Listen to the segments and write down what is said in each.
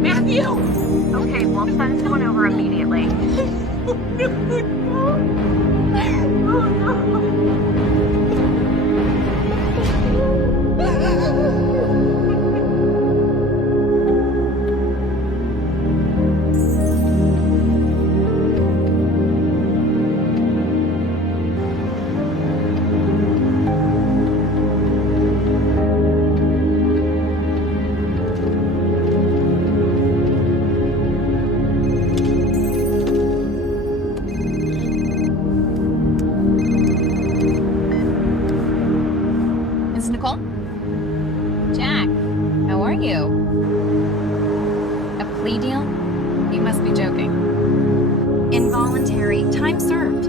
Matthew! Okay, we'll send someone over immediately. Miss Nicole? Jack, how are you? A plea deal? You must be joking. Involuntary. Time served.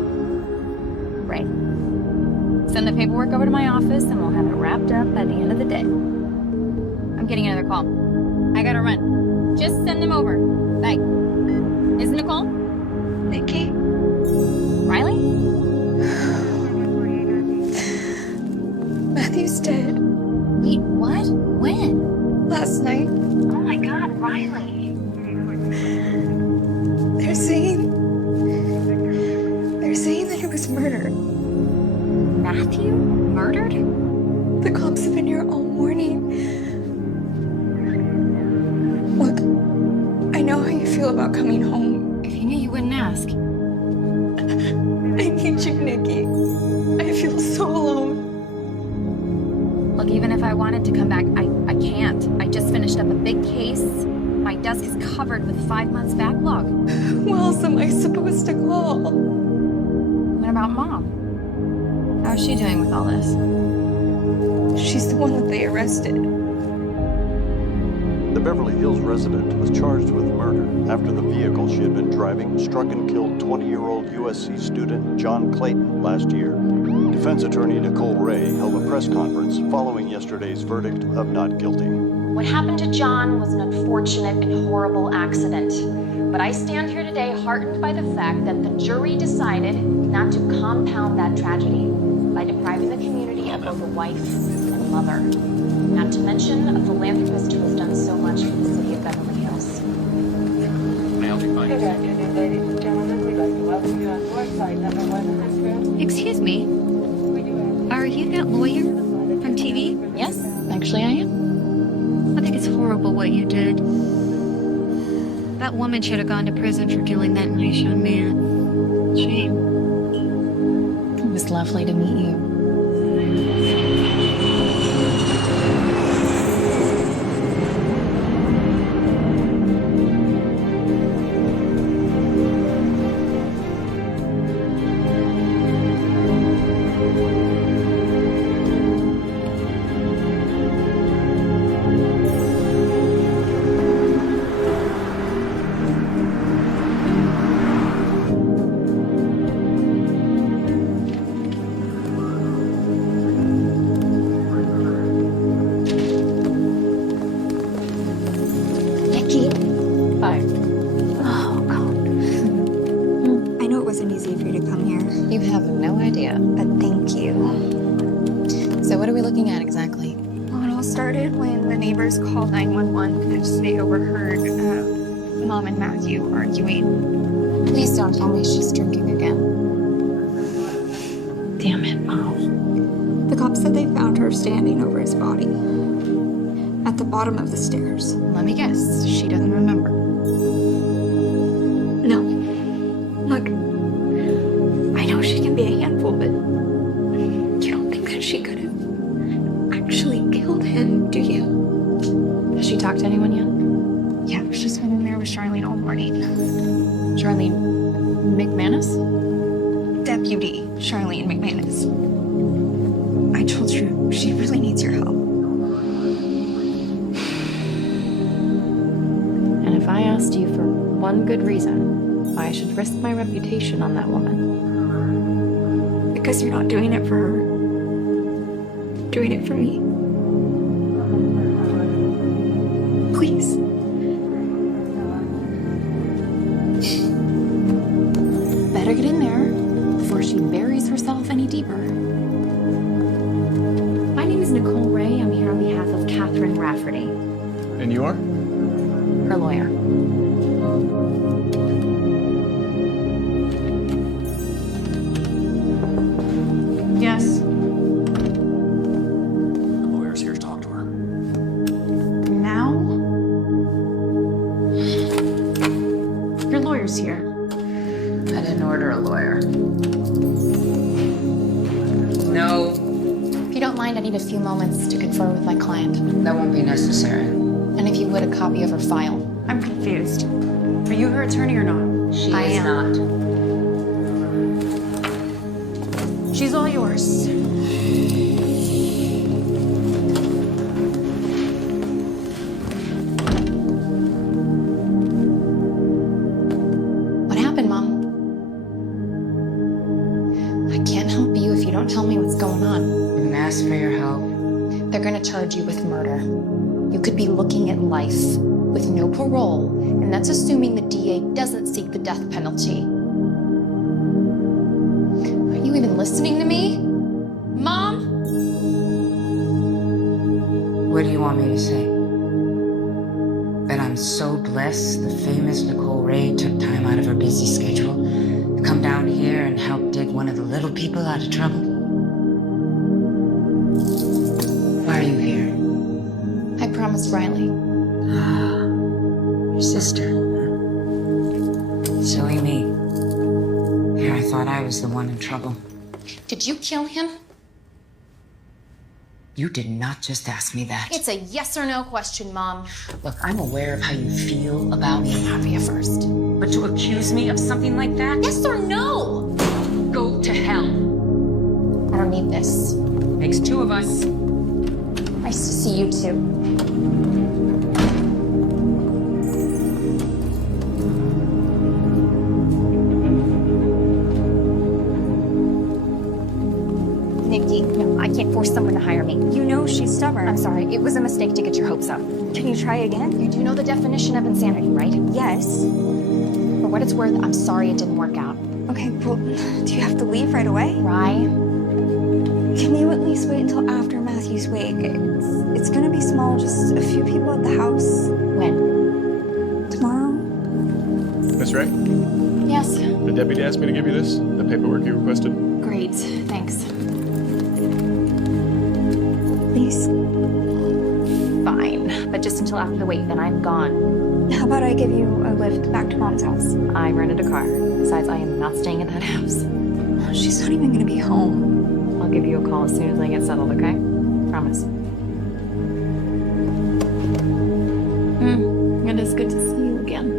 Right. Send the paperwork over to my office and we'll have it wrapped up by the end of the day. I'm getting another call. I gotta run. Just send them over. Bye. Miss Nicole? Nikki? Riley? Matthew's dead. Wait, what? When? Last night. Oh my God, Riley. They're saying that it was murder. Matthew? Murdered? The cops have been here all morning. Look, I know how you feel about coming home. If you knew, you wouldn't ask. I need you, Nikki. I feel so alone. Look, even if I wanted to come back, I can't. I just finished up a big case. My desk is covered with 5 months backlog. Who else am I supposed to call? What about Mom? How's she doing with all this? She's the one that they arrested. The Beverly Hills resident was charged with murder after the vehicle she had been driving struck and killed 20-year-old USC student John Clayton last year. Defense attorney Nicole Ray held a press conference following yesterday's verdict of not guilty. What happened to John was an unfortunate and horrible accident. But I stand here today heartened by the fact that the jury decided not to compound that tragedy by depriving the community of both a wife and mother. Not to mention a philanthropist who has done so much for the city of Beverly Hills. Good afternoon, ladies and gentlemen. We'd like to welcome you on board flight number 1 in this room. Excuse me, are you that lawyer from TV? Yes, actually I am. I think it's horrible what you did. That woman should have gone to prison for killing that nice young man. Shame. It was lovely to meet you. Nikki? Hi. Oh, God. I know it wasn't easy for you to come here, You have no idea. but thank you. So what are we looking at exactly? Well, it all started when the neighbors called 911 because they overheard Mom and Matthew arguing. Please don't tell me she's drinking again. Damn it, Mom. The cops said they found her standing over his body at the bottom of the stairs. Let me guess, she doesn't remember. No. Look, I know she can be a handful, but you don't think that she could have actually killed him, do you? Has she talked to anyone yet? Yeah, she's been in there with Charlene all morning. Charlene McManus? Deputy Charlene McManus. I told you, she really needs your help. And if I asked you for one good reason why I should risk my reputation on that woman? Because you're not doing it for her. Doing it for me. Please. Better get in there before she buries herself any deeper. My name is Nicole Ray. I'm here on behalf of Catherine Rafferty. And you are? Her lawyer. Yes. The lawyer's here to talk to her. Now? Your lawyer's here. I didn't order a lawyer. No, If you don't mind, I need a few moments to confer with my client. that won't be necessary. And if you would, a copy of her file. I'm confused. Are you her attorney or not? She I is am. not. She's all yours. What happened, Mom? I can't help you if you don't tell me what's going on. Didn't ask for your help. They're gonna charge you with murder. You could be looking at life with no parole, and that's assuming the DA doesn't seek the death penalty. Are you even listening to me? Mom? What do you want me to say? That I'm so blessed the famous Nicole Ray took time out of her busy schedule to come down here and help dig one of the little people out of trouble? Why are you here? I promised Riley. Your sister. Silly me. Here, I thought I was the one in trouble. Did you kill him? You did not just ask me that. It's a yes or no question, Mom. Look, I'm aware of how you feel about me, Avia first. but to accuse me of something like that? Yes or no? Go to hell. I don't need this. Makes two of us. Nice to see you too. Nikki, no, I can't force someone to hire me. You know she's stubborn. I'm sorry, it was a mistake to get your hopes up. Can you try again? You do know the definition of insanity, right? Yes. For what it's worth, I'm sorry it didn't work out. Okay, well, do you have to leave right away? Rye, Can you at least wait until after Matthew's wake? It's gonna be small, just a few people at the house. when? Tomorrow? Miss Ray, Yes. the deputy asked me to give you this, the paperwork you requested. Great, thanks. Please. Fine, but just until after the wait, then I'm gone. How about I give you a lift back to Mom's house? I rented a car. Besides, I am not staying at that house. She's not even gonna be home. I'll give you a call as soon as I get settled, okay? Promise. It is good to see you again.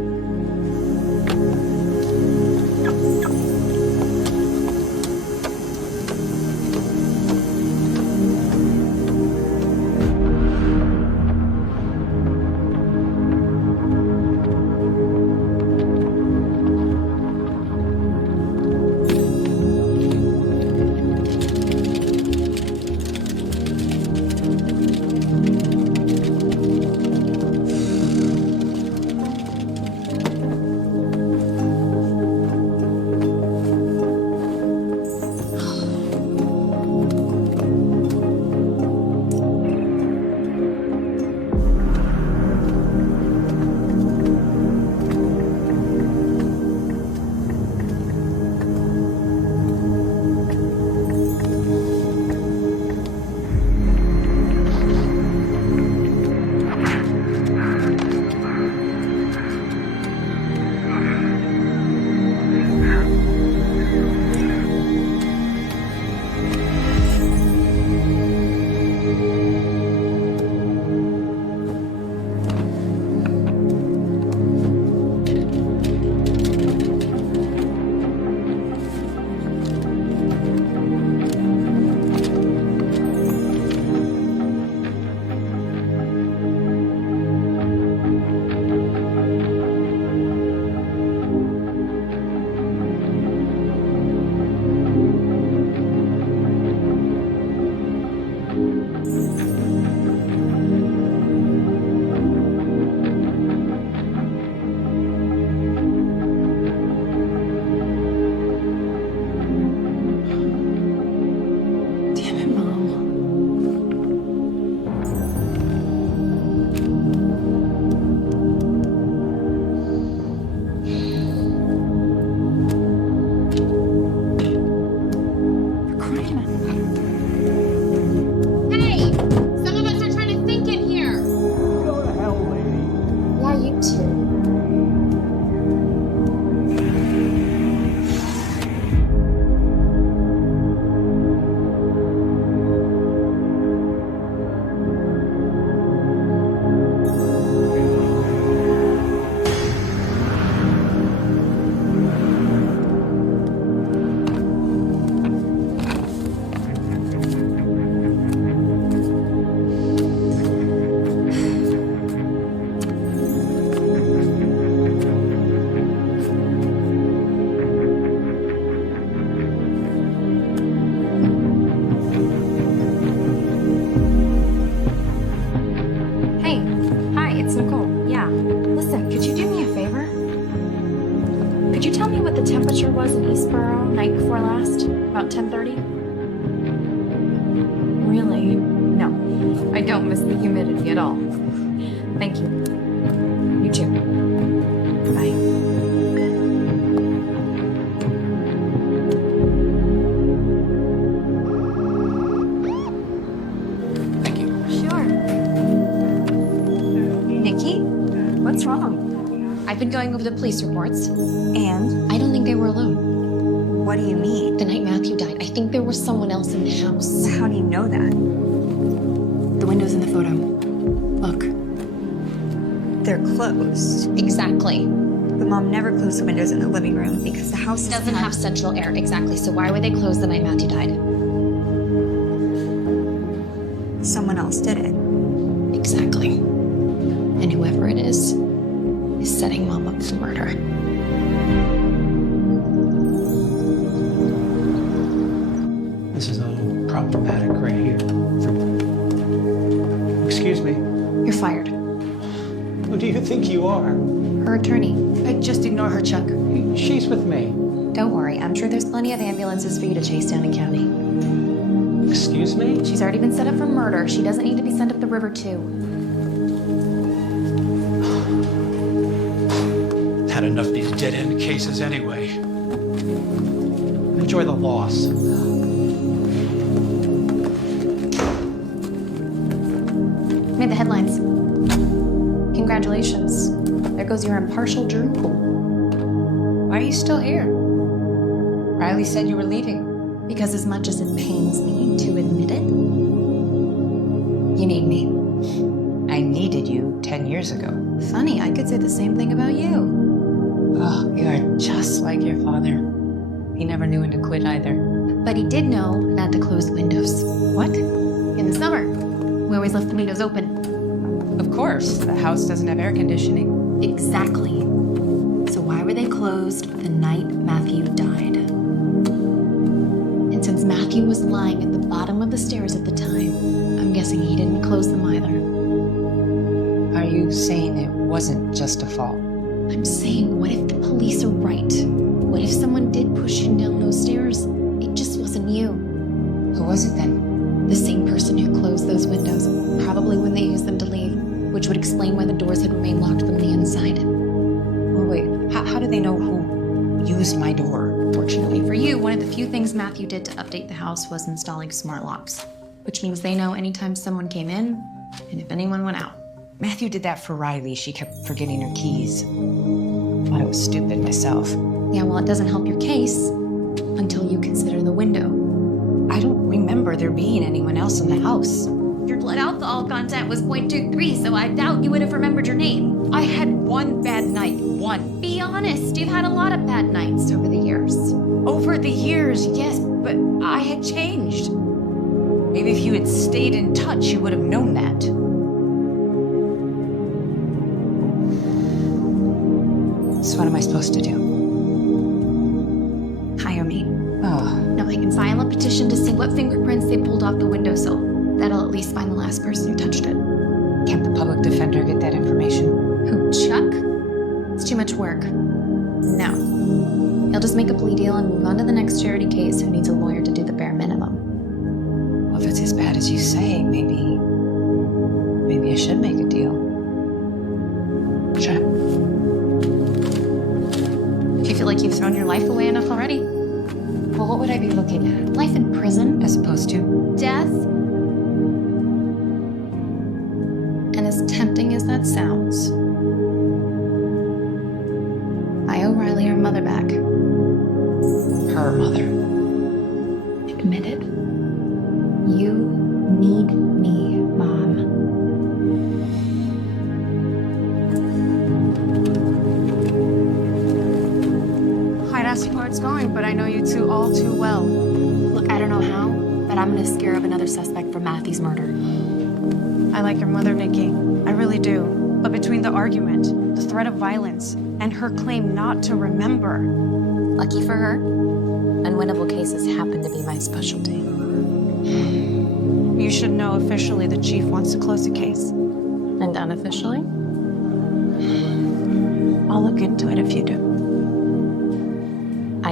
the temperature was in Eastboro night before last? About 10:30? Really? No. I don't miss the humidity at all. Thank you. You too. Bye. Thank you. Sure. Nikki, what's wrong? I've been going over the police reports. And I don't think they were alone. what do you mean? The night Matthew died, I think there was someone else in the house. How do you know that? The windows in the photo. Look. They're closed. Exactly. But Mom never closed the windows in the living room because the house Doesn't have central air. Exactly. So why were they closed the night Matthew died? Someone else did it. Exactly. And whoever it is setting Mom up for murder. This is a little problematic right here. Excuse me. You're fired. Who do you think you are? Her attorney. Just ignore her, Chuck. She's with me. Don't worry. I'm sure there's plenty of ambulances for you to chase down in county. Excuse me? She's already been set up for murder. She doesn't need to be sent up the river, too. Had enough of these dead-end cases anyway. Enjoy the loss. Made the headlines. Congratulations. There goes your impartial jury pool. Why are you still here? Riley said you were leaving. Because as much as it pains me to admit it, you need me. I needed you 10 years ago. Funny, I could say the same thing about you. Oh, you are just like your father. He never knew when to quit either. But he did know not to close the windows. What? In the summer, we always left the windows open. Of course, the house doesn't have air conditioning. Exactly. So why were they closed the night Matthew died? And since Matthew was lying at the bottom of the stairs at the time, I'm guessing he didn't close them either. Are you saying it wasn't just a fall? I'm saying, what if the police are right? What if someone did push you down those stairs? It just wasn't you. Who was it then? The same person who closed those windows, probably when they used them to leave, which would explain why the doors had remained locked from the inside. Oh, wait, how do they know who used my door? Fortunately for you, one of the few things Matthew did to update the house was installing smart locks, which means they know anytime someone came in and if anyone went out. Matthew did that for Riley. She kept forgetting her keys. Thought it was stupid myself. Yeah, well, it doesn't help your case until you consider the window. I don't remember there being anyone else in the house. Your blood alcohol content was 0.23, so I doubt you would have remembered your name. I had one bad night. One. Be honest, you've had a lot of bad nights over the years. Over the years, yes, but I had changed. Maybe if you had stayed in touch, you would have known that. So what am I supposed to do? Hire me. Oh, Now I can file a petition to see what fingerprints they pulled off the windowsill. That'll at least find the last person who touched it. can't the public defender get that information? Who, Chuck? It's too much work. No. He'll just make a plea deal and move on to the next charity case who needs a lawyer to do the bare minimum. Well, if it's as bad as you say, maybe I should make a deal. Sure. If you feel like you've thrown your life away enough already. Well, what would I be looking at? Life in prison, As opposed to? death. And as tempting as that sounds, I owe Riley her mother back. Her mother. Admit it. You need me, Mom. I'd ask you where it's going, but I know you two all too well. Look, I don't know how, but I'm gonna scare up another suspect for Matthew's murder. I like your mother, Nikki. I really do. But between the argument, the threat of violence, and her claim not to remember, Lucky for her, unwinnable cases happen to be my specialty. you should know officially the chief wants to close the case. And unofficially? I'll look into it if you do.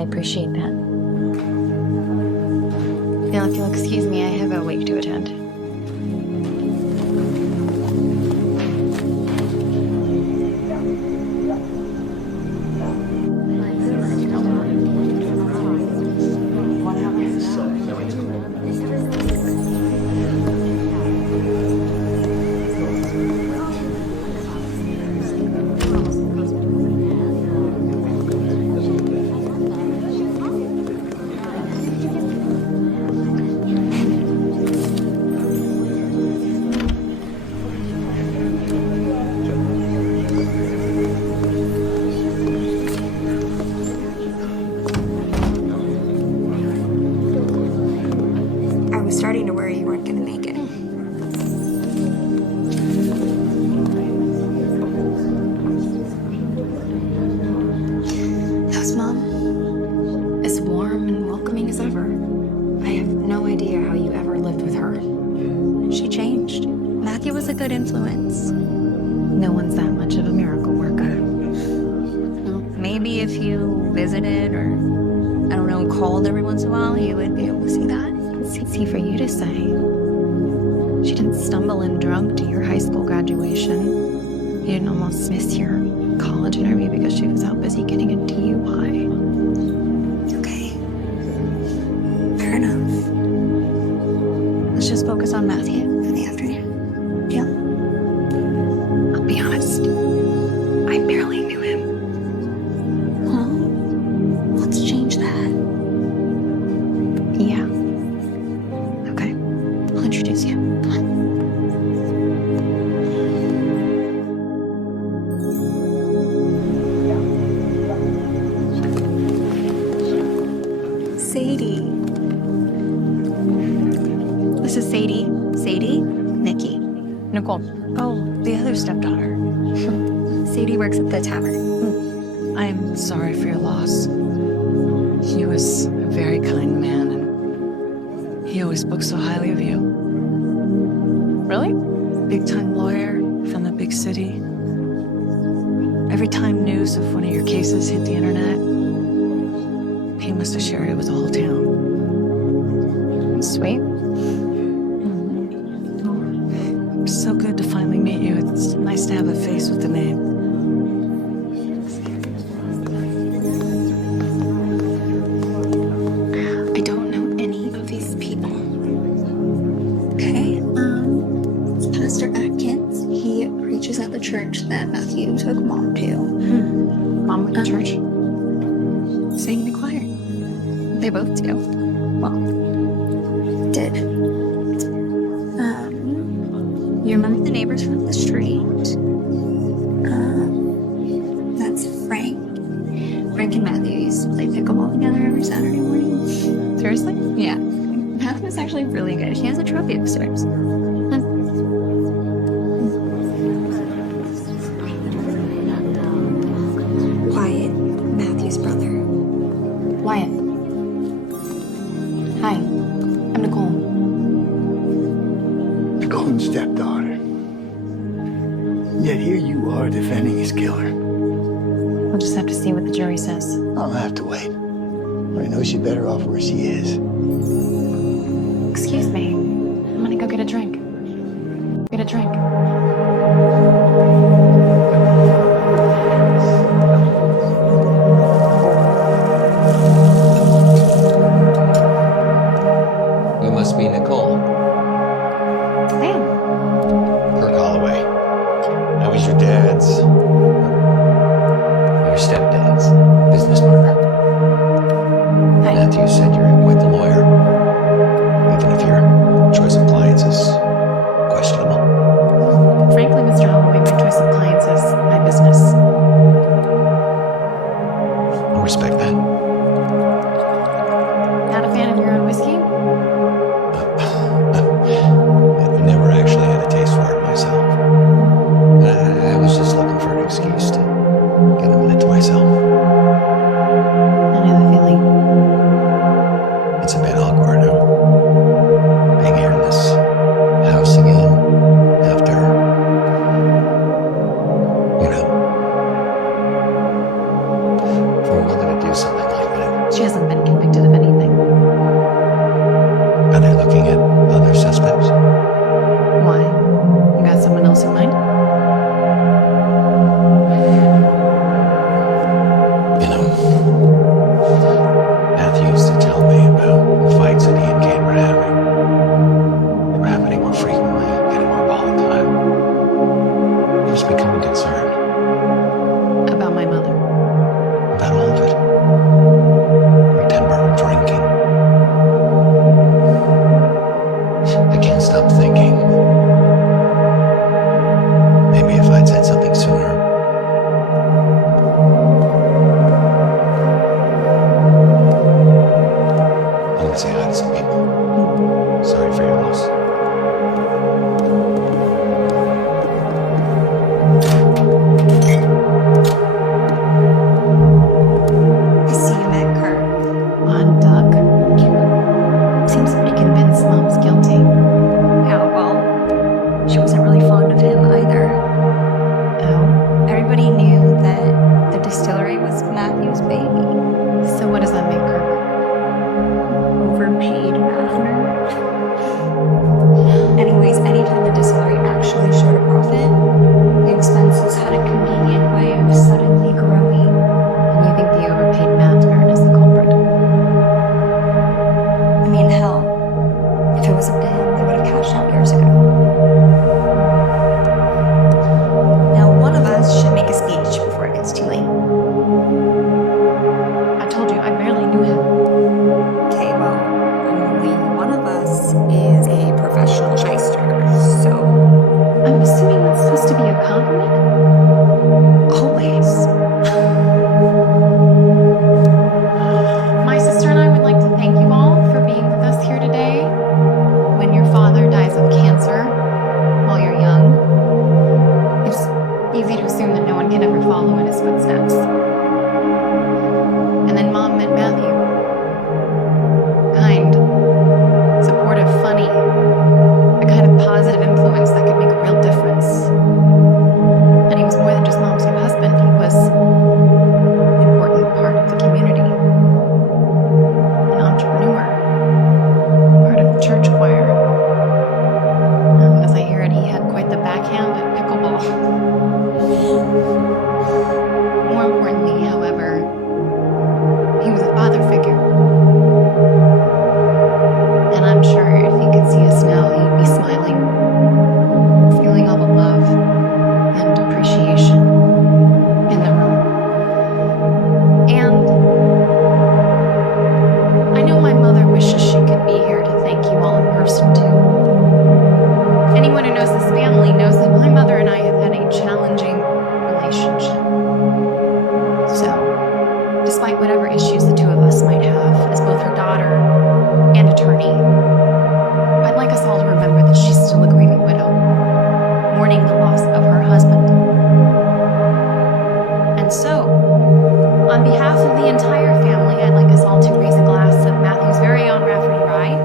appreciate that. Now, if you'll excuse me, I have a wake to attend. I was starting to worry you weren't gonna make it. How's Mom? As warm and welcoming as ever. I have no idea how you ever lived with her. She changed. Matthew was a good influence. No one's that much of a miracle worker. Well, maybe if you visited or, I don't know, called every once in a while, you would be able to see that. It's easy for you to say. She didn't stumble in drunk to your high school graduation. You didn't almost miss your college interview because she was out busy getting a DUI. Okay. Fair enough. Let's just focus on Matthew for the afternoon. Deal? I'll be honest. I barely knew him. Well, let's change that. Yeah. Okay. I'll introduce you. Come on. Sadie. This is Sadie. Sadie, Nikki, Nicole. Oh, the other stepdaughter. Sadie works at the tavern. I'm sorry for your loss. He was a very kind man, and he always spoke so highly of you. Really? Big-time lawyer from the big city. Every time news of one of your cases hit the internet, he must have shared it with the whole town. Sweet. It's so good to finally meet you. It's nice to have a face with a name. I don't know any of these people. Okay, it's Pastor Atkins. He preaches at the church that Matthew took Mom to. Mom went to church. Sang in the choir. They both do. Well, did. You remember the neighbors from the street? That's Frank. Frank and Matthew used to play pickleball together every Saturday morning. Seriously? Yeah. Matthew's actually really good. He has a trophy upstairs. Wyatt, Matthew's brother. Wyatt. Hi. I'm Nicole. Nicole's stepdaughter. Yet here you are defending his killer. We'll just have to see what the jury says. I'll have to wait. I know she's better off where she is. Excuse me. I'm gonna go get a drink. Get a drink. You must be Nicole. Sam. Kirk Holloway. I was your dad's. Your stepdad's business partner. Hi. Matthew said you're quite the lawyer. Even if your choice of clients is questionable. Frankly, Mr. no one can ever follow in his footsteps. And then Mom met Matthew. Kind, supportive, funny, a kind of positive influence that could make a real difference. And he was more than just Mom's new husband, he was an important part of the community. An entrepreneur, part of the church choir. As I hear it, he had quite the backhand at pickleball. More importantly, however, he was a father figure. And I'm sure if he could see us now, he'd be smiling, feeling all the love and appreciation in the room. And I know my mother wishes she could be here to thank you all in person too. Anyone who knows this family knows that my mother and I have had a challenging relationship. So, despite whatever issues the two of us might have as both her daughter and attorney, I'd like us all to remember that she's still a grieving widow, mourning the loss of her husband. And so, on behalf of the entire family, I'd like us all to raise a glass of Matthew's very own Rafferty Rye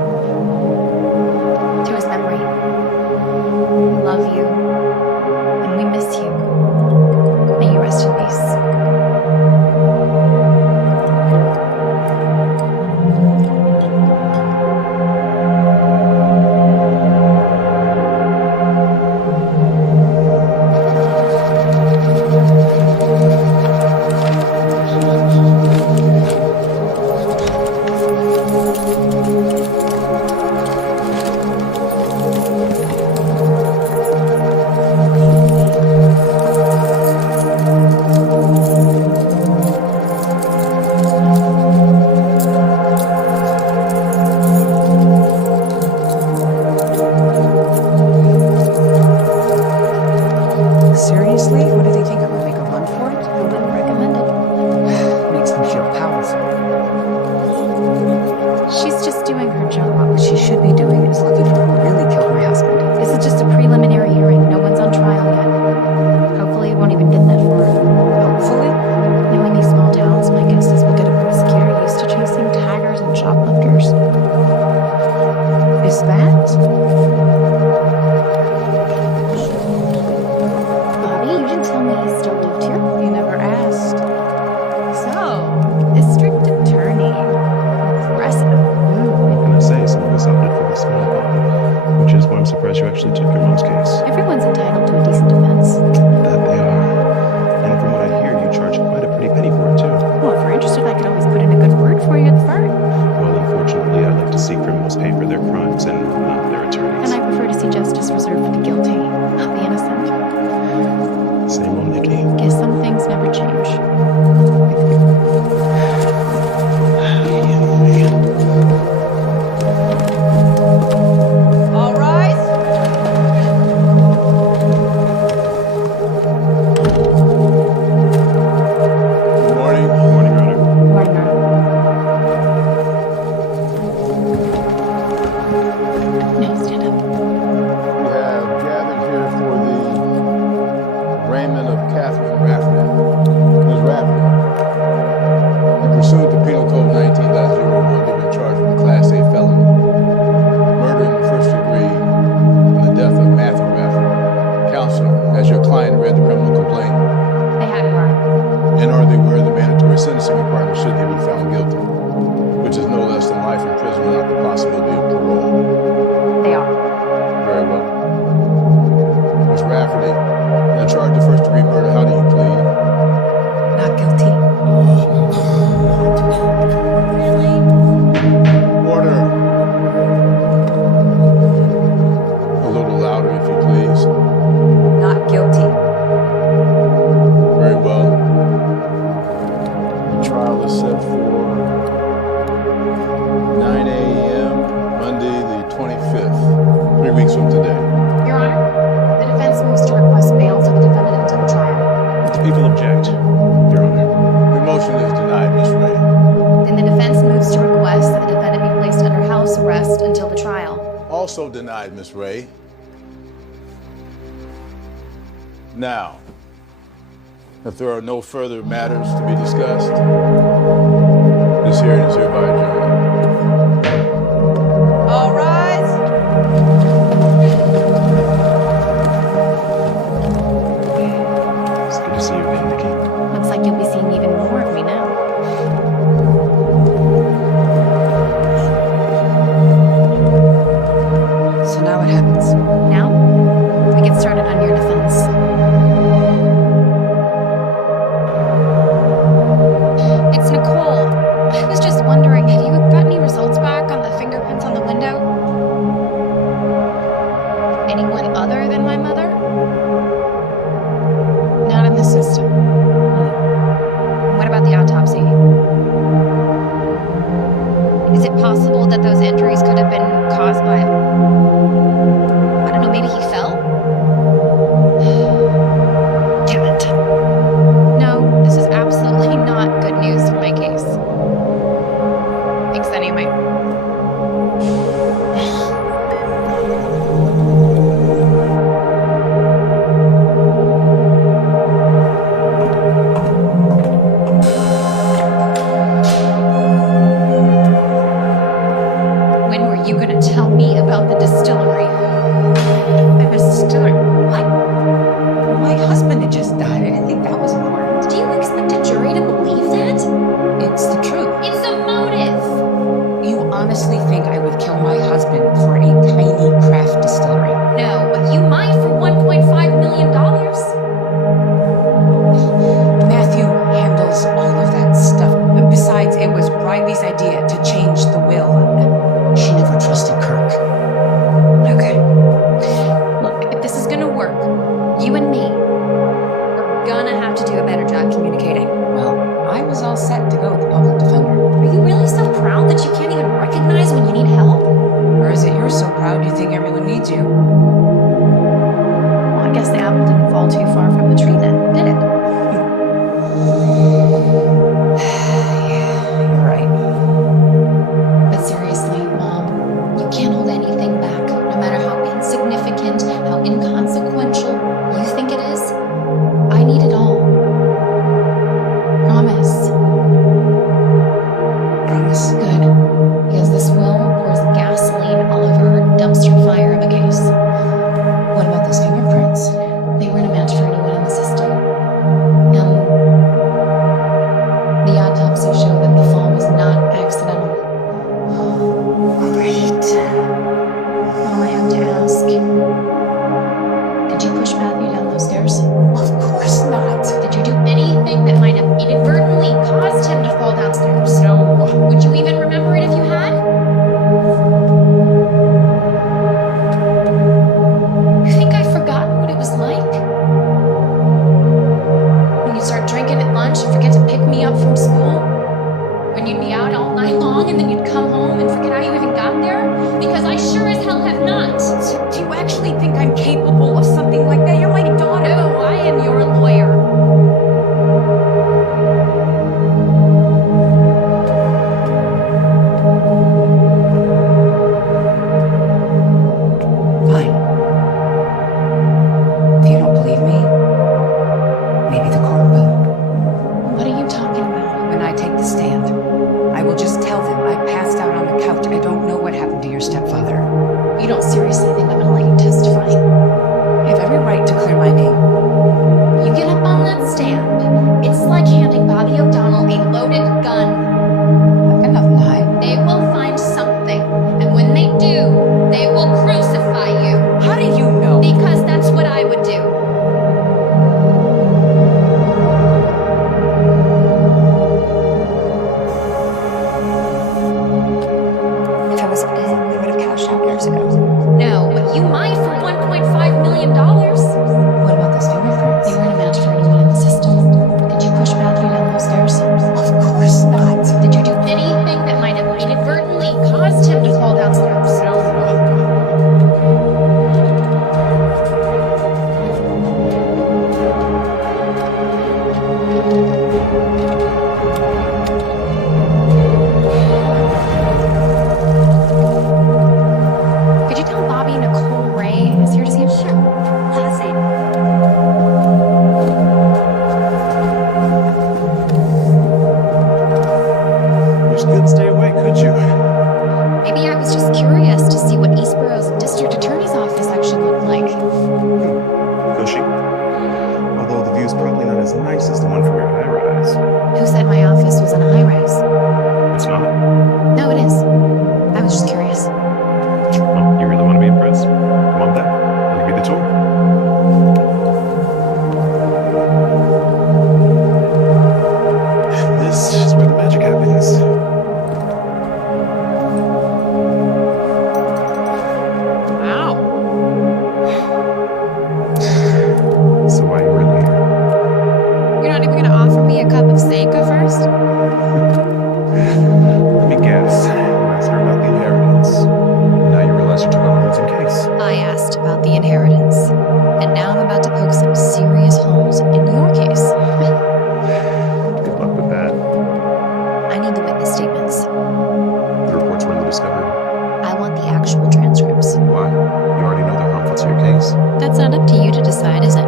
to his memory. We love you, and we miss you. May you rest in peace. Seriously? What do they think? I'm gonna make a run for it? I wouldn't recommend it. Makes them feel powerful. She's just doing her job. What she should be doing is looking for who really killed my husband. This is just a preliminary hearing. No one's on trial yet. Hopefully it won't even get that far. Hopefully. Knowing these small towns, my guess is we'll get a prosecutor used to chasing taggers and shoplifters. Is that? Bobby, you didn't tell me he still lived here. You never asked. So, district attorney. Impressive. What can I say? Some of us opted for the small public, which is why I'm surprised you actually took your mom's case. Everyone's entitled to a decent defense. That they are. And from what I hear, you charge quite a pretty penny for it, too. Well, if you're interested, I could always put in a good word for you at the firm. Well, unfortunately, I like to see criminals pay for their crimes and not their attorneys. And I prefer to see justice reserved for the guilty, not the innocent. Same old Nikki. Guess some things never change. All rise. Good morning. Good morning, Your Honor. Morning, Your Honor. No, stand up. We have gathered here for the arraignment of Catherine Rafferty. Ms. Rafferty, in pursuant to Penal Code 19.01, you've been charged with a Class A felony, murder in the first degree, and the death of Matthew Rafferty. Counselor, has your client read the criminal complaint? They have, Your Honor. And are they aware of the mandatory sentencing requirement should they be found guilty, which is no less than life imprisonment without the possibility of parole? They are. Very well. Ms. Rafferty, in the charge of first-degree murder, how do you plead? Not guilty. Order. A little louder, if you please. Not guilty. Very well. The trial is set for 9 a.m. Monday, the 25th, 3 weeks from today. Your Honor, the defense moves to request bail for the defendant until the trial. The people object, Your Honor. The motion is denied, Ms. Ray. Then the defense moves to request that the defendant be placed under house arrest until the trial. Also denied, Ms. Ray. Now, If there are no further matters to be discussed, this hearing is hereby adjourned. All rise. It's good to see you again, Nikki. Looks like you'll be seeing even more of me now. So now what happens? Now, we get started on your defense. It's Nicole. I was just wondering, have you got any results back on the fingerprints on the window? Anyone other than my mother? Not in the system. What about the autopsy? Is it possible that those injuries could have been caused by, I don't know, maybe he fell? Damn it. No, this is absolutely not good news for my case. Thanks anyway. When were you gonna tell me about the distillery? The distillery? What? My husband had just died. I didn't think that was important. Do you expect a jury to believe that? It's the truth. It's a motive! You honestly think I would kill my husband for a tiny craft distillery? No, but you might for $1.5 million. Matthew handles all of that stuff. Besides, it was Riley's idea to change the will. She never trusted Kirk. Okay. Look, if this is gonna work, you and me, we're gonna have to do a better job communicating. Well, I was all set to go with the public defender. Are you really so proud that you can't even recognize when you need help? Or is it you're so proud you think everyone needs you? Well, I guess the apple didn't fall too far from the tree then, did it? Yeah, you're right. But seriously, Mom, you can't hold anything back, no matter how insignificant, how inconsequential you think it is. I need it all. Promise. Promise. Good. Because this will pours gasoline all over her dumpster fire of a case. What about those fingerprints? They weren't a match for anyone in the system. The autopsy showed that the fall was not accidental. Great. All I have to ask, did you push Matthew down those stairs? Of course not. Did you do anything that might have inadvertently caused him to fall downstairs? No. Would you even remember it if you had? You think I've forgotten what it was like? When you'd start drinking at lunch and forget to pick me up from school? When you'd be out all night long and then you'd come home and forget how you even got there? Because I sure as hell have not. Do you actually think I'm capable of something like that? You're my daughter. No, I am your lawyer. Fine. If you don't believe me, maybe the court will. What are you talking about? When I take the stand, I will just tell them I passed out on the couch. I don't know what happened to your stepfather. You don't seriously think I'm gonna let you testify? I have every right to clear my name. You get up on that? the one from your high rise. Who said my office was in a high rise? It's not. No, it is. I was just curious. Well, you really want to be impressed? Come on back. I'll give you the tour. This is where the magic happens. Wow. So why are you really here? You're not even gonna offer me a cup of Seika first? Let me guess. You asked her about the inheritance. Now you realize you took on a losing case. I asked about the inheritance, and now I'm about to poke some serious holes in your case. Good luck with that. I need the witness statements. The reports were in the discovery. I want the actual transcripts. Why? You already know they're harmful to your case. That's not up to you to decide, is it?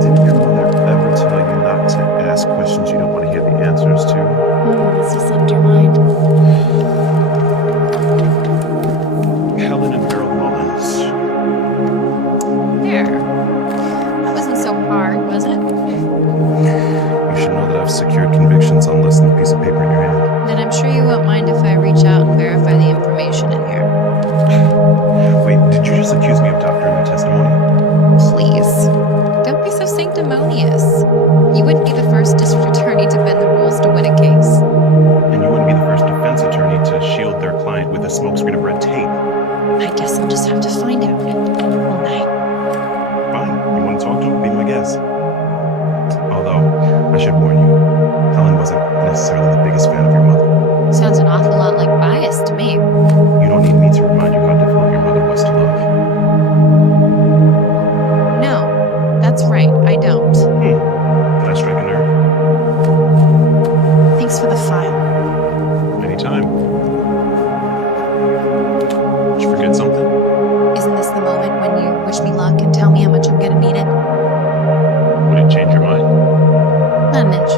Didn't your mother ever tell you not to ask questions you don't want to hear the answers to? This has slipped your mind. Helen and Harold Mullins. There. That wasn't so hard, was it? You should know that I've secured convictions on less than a piece of paper in your hand. Then I'm sure you won't mind if I reach out and verify the information in here. Wait, did you just accuse me of doctoring your testimony? Please. Don't be so sanctimonious. You wouldn't be the first district attorney to bend the rules to win a case. And you wouldn't be the first defense attorney to shield their client with a smokescreen of red tape. I guess I'll just have to find out. Won't I? Fine. You want to talk to him? Be my guest. Although, I should warn you, Helen wasn't necessarily the biggest fan of your mother. Sounds an awful lot like bias to me. You don't need me to remind you how difficult your mother was to love. No, that's right, I don't. Did I strike a nerve? Thanks for the file. Anytime. Did you forget something? Isn't this the moment when you wish me luck and tell me how much I'm gonna need it? Would it change your mind? Not an inch.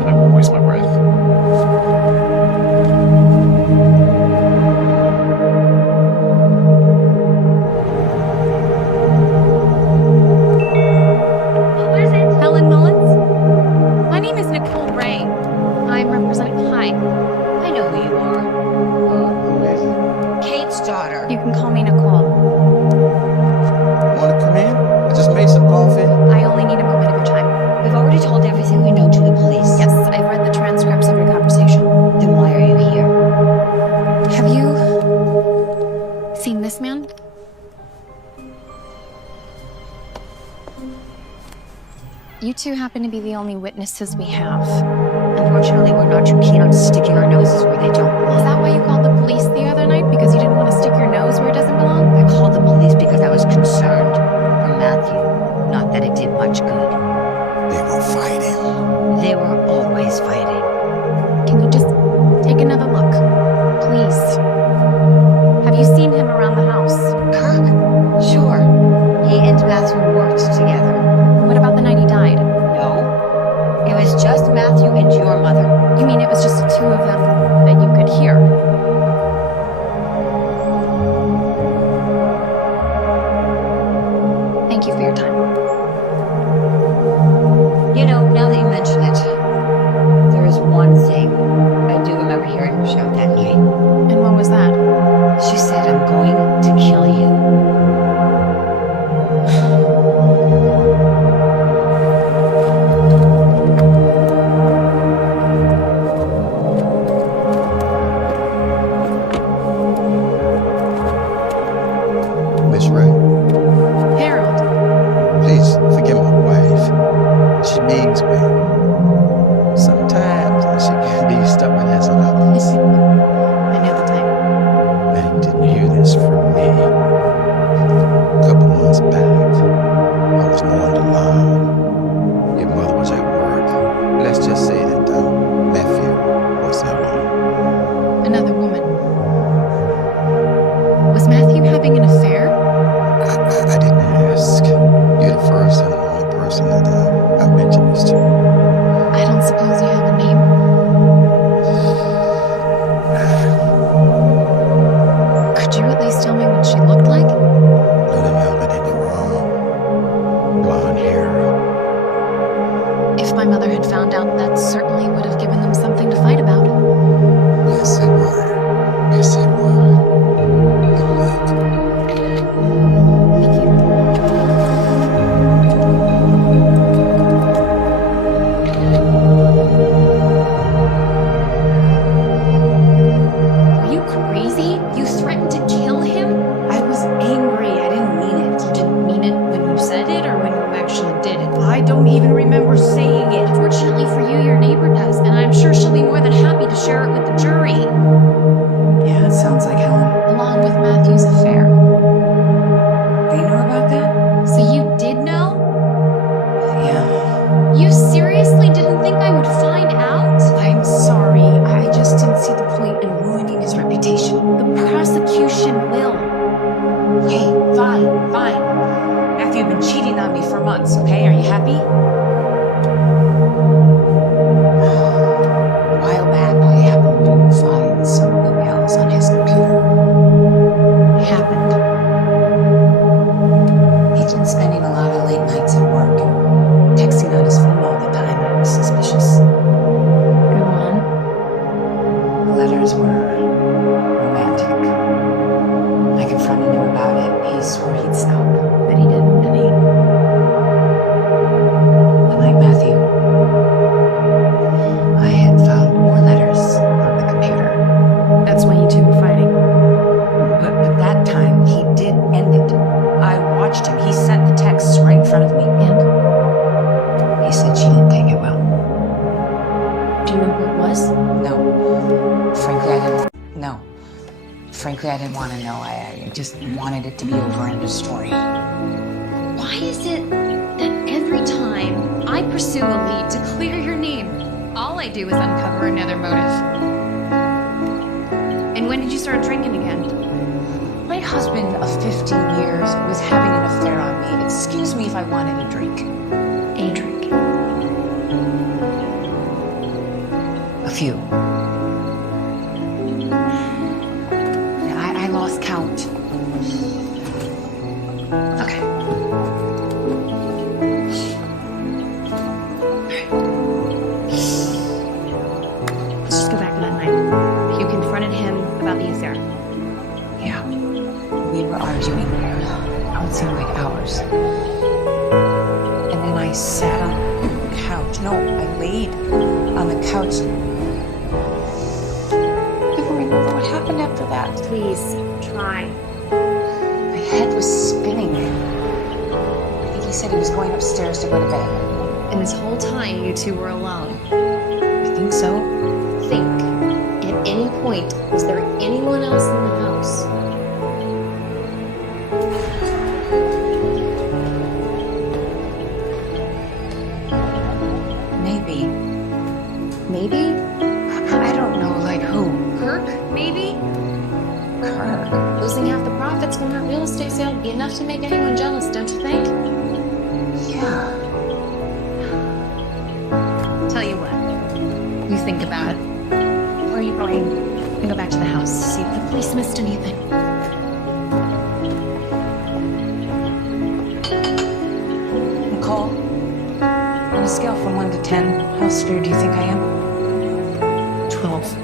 Then I won't waste my breath. Who is it? Helen Mullins? My name is Nicole Ray. I'm representing Hi. I know who you are. Who is it? Kate's daughter. You can call me Nicole. Want to come in? I just made some coffee. I only need a moment of your time. We've already told everything we know to the police. Yes, I've read the transcripts of your conversation. Then why are you here? Have you seen this man? You two happen to be the only witnesses we have. Unfortunately, we're not too keen on sticking our noses where they don't belong. Is that why you called the police the other night? Because you didn't want to stick your nose where it doesn't belong? I called the police because I was concerned for Matthew. Not that it did much good. They were fighting. They were always fighting. Can you just take another look? Please. Have you seen him around the house? Kirk? Sure. He and Matthew worked together. What about the night he died? No. It was just Matthew and your mother. You mean it was just the two of them that you could hear? Thank you for your time. You know, now that you mention it, there is one thing I do remember hearing her shout that night. And what was that? She said, "I'm going to kill you." Miss Ray, Harold. please once, okay? Are you happy? A while back, I happened to find some emails on his computer. Happened. He's been spending a lot of late nights at work and texting on his phone all the time. It was suspicious. Go on. The letters were romantic. I confronted him about it. He swore he'd stop, but he didn't, did he? Unlike Matthew, I had found more letters on the computer. That's why you two were fighting. But that time, he did end it. I watched him. He sent the texts right in front of me. And? He said she didn't take it well. Do you know who it was? No. Frankly, I didn't. No. Frankly, I didn't want to know. I just wanted it to be over in the story. Why is it that every time I pursue a lead to clear your name, all I do is uncover another motive? And when did you start drinking again? My husband of 15 years was having an affair on me. Excuse me if I wanted a drink. A drink. A few. I lost count. Okay. Let's just go back to that night. You confronted him about the affair. Yeah. We were arguing. I would seem like hours. And then I sat on the couch. No, I laid on the couch. I don't remember what happened after that. Please, try. My head was spinning. I think he said he was going upstairs to go to bed. And this whole time, you two were alone. I think so. Think. At any point, was there anyone else in the house? Maybe. Maybe? I don't know, like who? Kirk, maybe? Kirk. Losing half the profits from that real estate sale would be enough to make anyone jealous, don't you think? Yeah. Tell you what, you think about it. Or you going and go back to the house to see if the police missed anything. Nicole, on a scale from 1 to 10, how severe do you think I am? 12.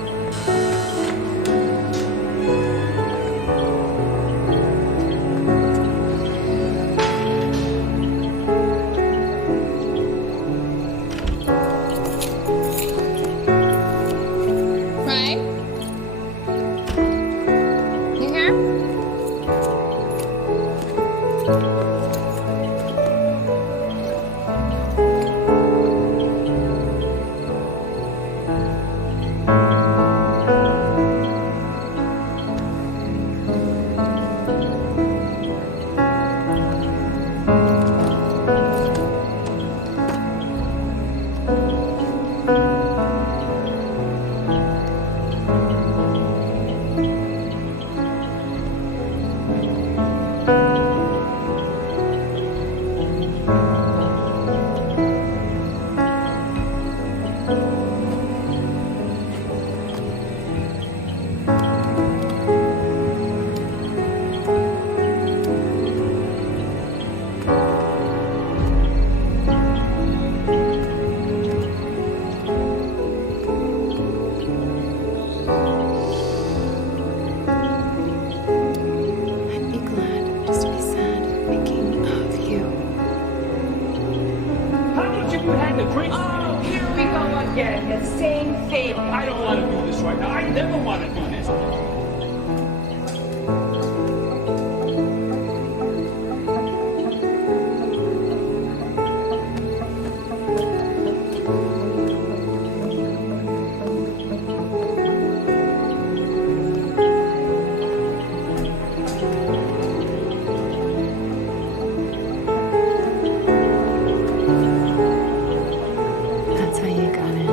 Oh, here we go again. The same thing. I don't want to do this right now. I never want to do this. That's how you got in.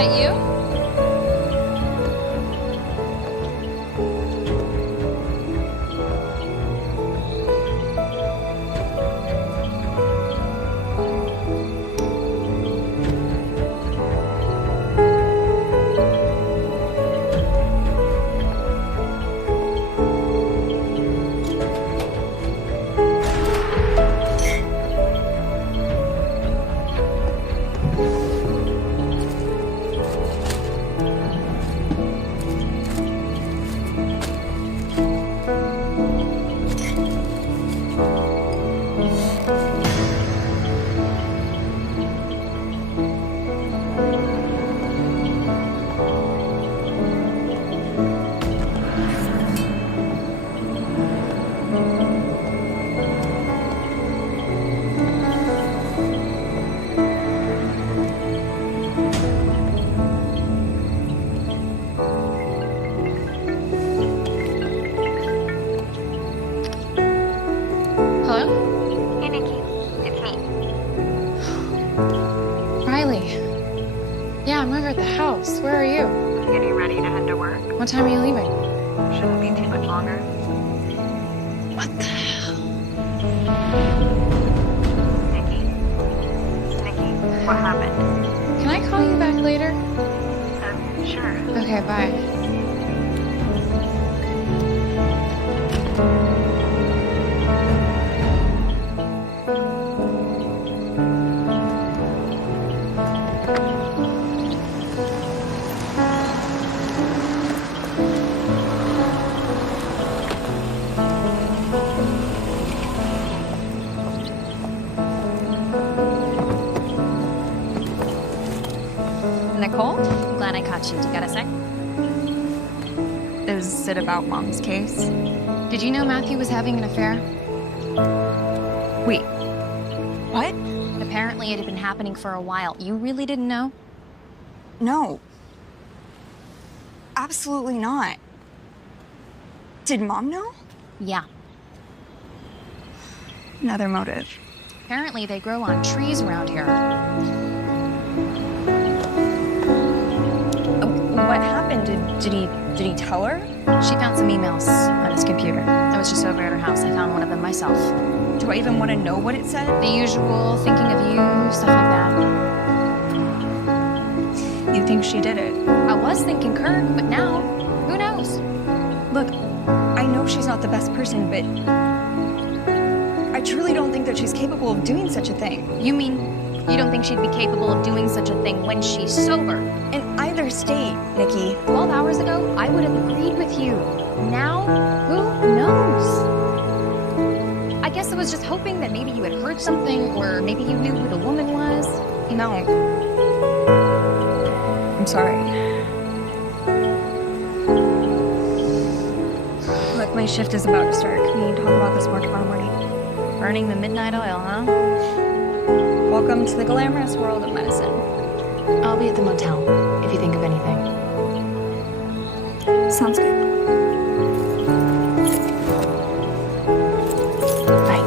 that you? Hello? Hey, Nikki. It's me. Riley. Yeah, I'm over at the house. Where are you? Getting ready to head to work. What time are you leaving? Shouldn't be too much longer. What the hell? Nikki, what happened? Can I call you back later? Sure. Okay, bye. Nicole, I'm glad I caught you. Do you got a sec? Is it about Mom's case? Did you know Matthew was having an affair? Wait. What? Apparently it had been happening for a while. You really didn't know? No. Absolutely not. Did Mom know? Yeah. Another motive. Apparently they grow on trees around here. What happened? Did he tell her? She found some emails on his computer. I was just over at her house. I found one of them myself. Do I even want to know what it said? The usual, thinking of you, stuff like that. You think she did it? I was thinking Kurt, but now, who knows? Look, I know she's not the best person, but I truly don't think that she's capable of doing such a thing. You mean you don't think she'd be capable of doing such a thing when she's sober? In either state, Nikki. 12 hours ago, I would have agreed with you. Now, who knows? I guess I was just hoping that maybe you had heard something, or maybe you knew who the woman was. No. I'm sorry. Look, my shift is about to start. Can we talk about this more tomorrow morning? Burning the midnight oil, huh? Welcome to the glamorous world of medicine. I'll be at the motel if you think of anything. Sounds good. Bye.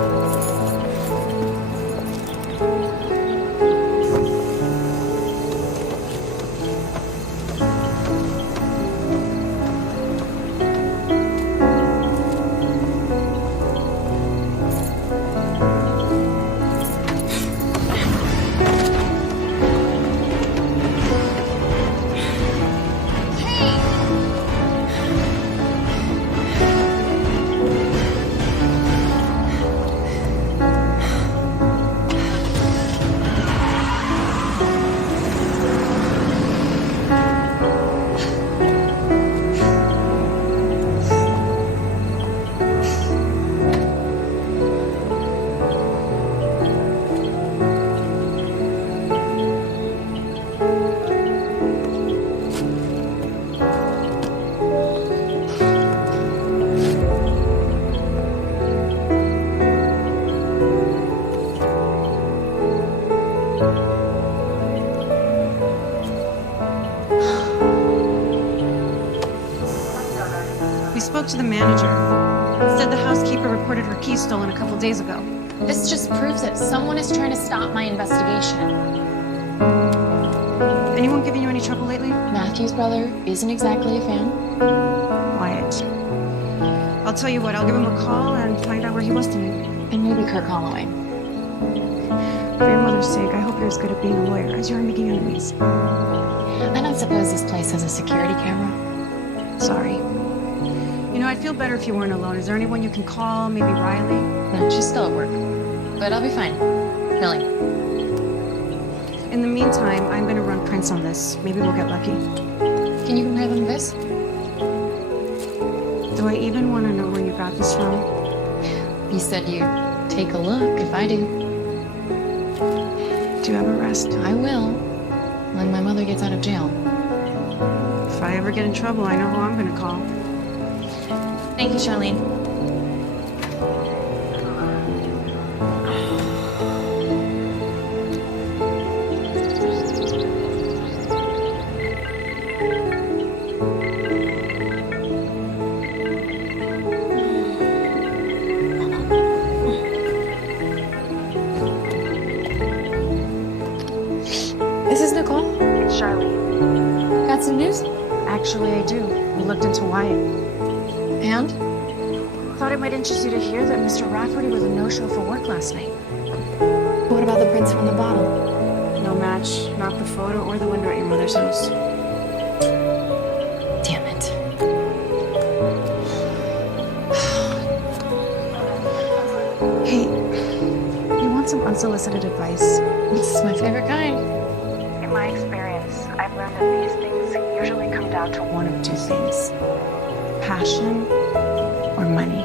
We spoke to the manager. Said the housekeeper reported her keys stolen a couple days ago. This just proves that someone is trying to stop my investigation. Anyone giving you any trouble? trouble lately? Matthew's brother isn't exactly a fan. Wyatt. I'll tell you what, I'll give him a call and find out where he was tonight. And maybe Kirk Holloway. For your mother's sake, I hope you're as good at being a lawyer as you are making enemies. I don't suppose this place has a security camera. Sorry. You know, I'd feel better if you weren't alone. Is there anyone you can call? Maybe Riley? No, she's still at work. But I'll be fine. Millie. In the meantime, I'm gonna run prints on this. Maybe we'll get lucky. Can you compare them to this? Do I even want to know where you got this from? You said you'd take a look if I do. Do you have a rest? I will. When my mother gets out of jail. If I ever get in trouble, I know who I'm gonna call. Thank you, Charlene. This is Nicole. It's Charlene. Got some news? Actually, I do. We looked into Wyatt. And? Thought it might interest you to hear that Mr. Rafferty was a no-show for work last night. What about the prints from the bottle? No match. Not the photo or the window at your mother's house. Damn it. Hey, you want some unsolicited advice? This is my favorite kind. In my experience, I've learned that these things usually come down to one of two things: passion or money.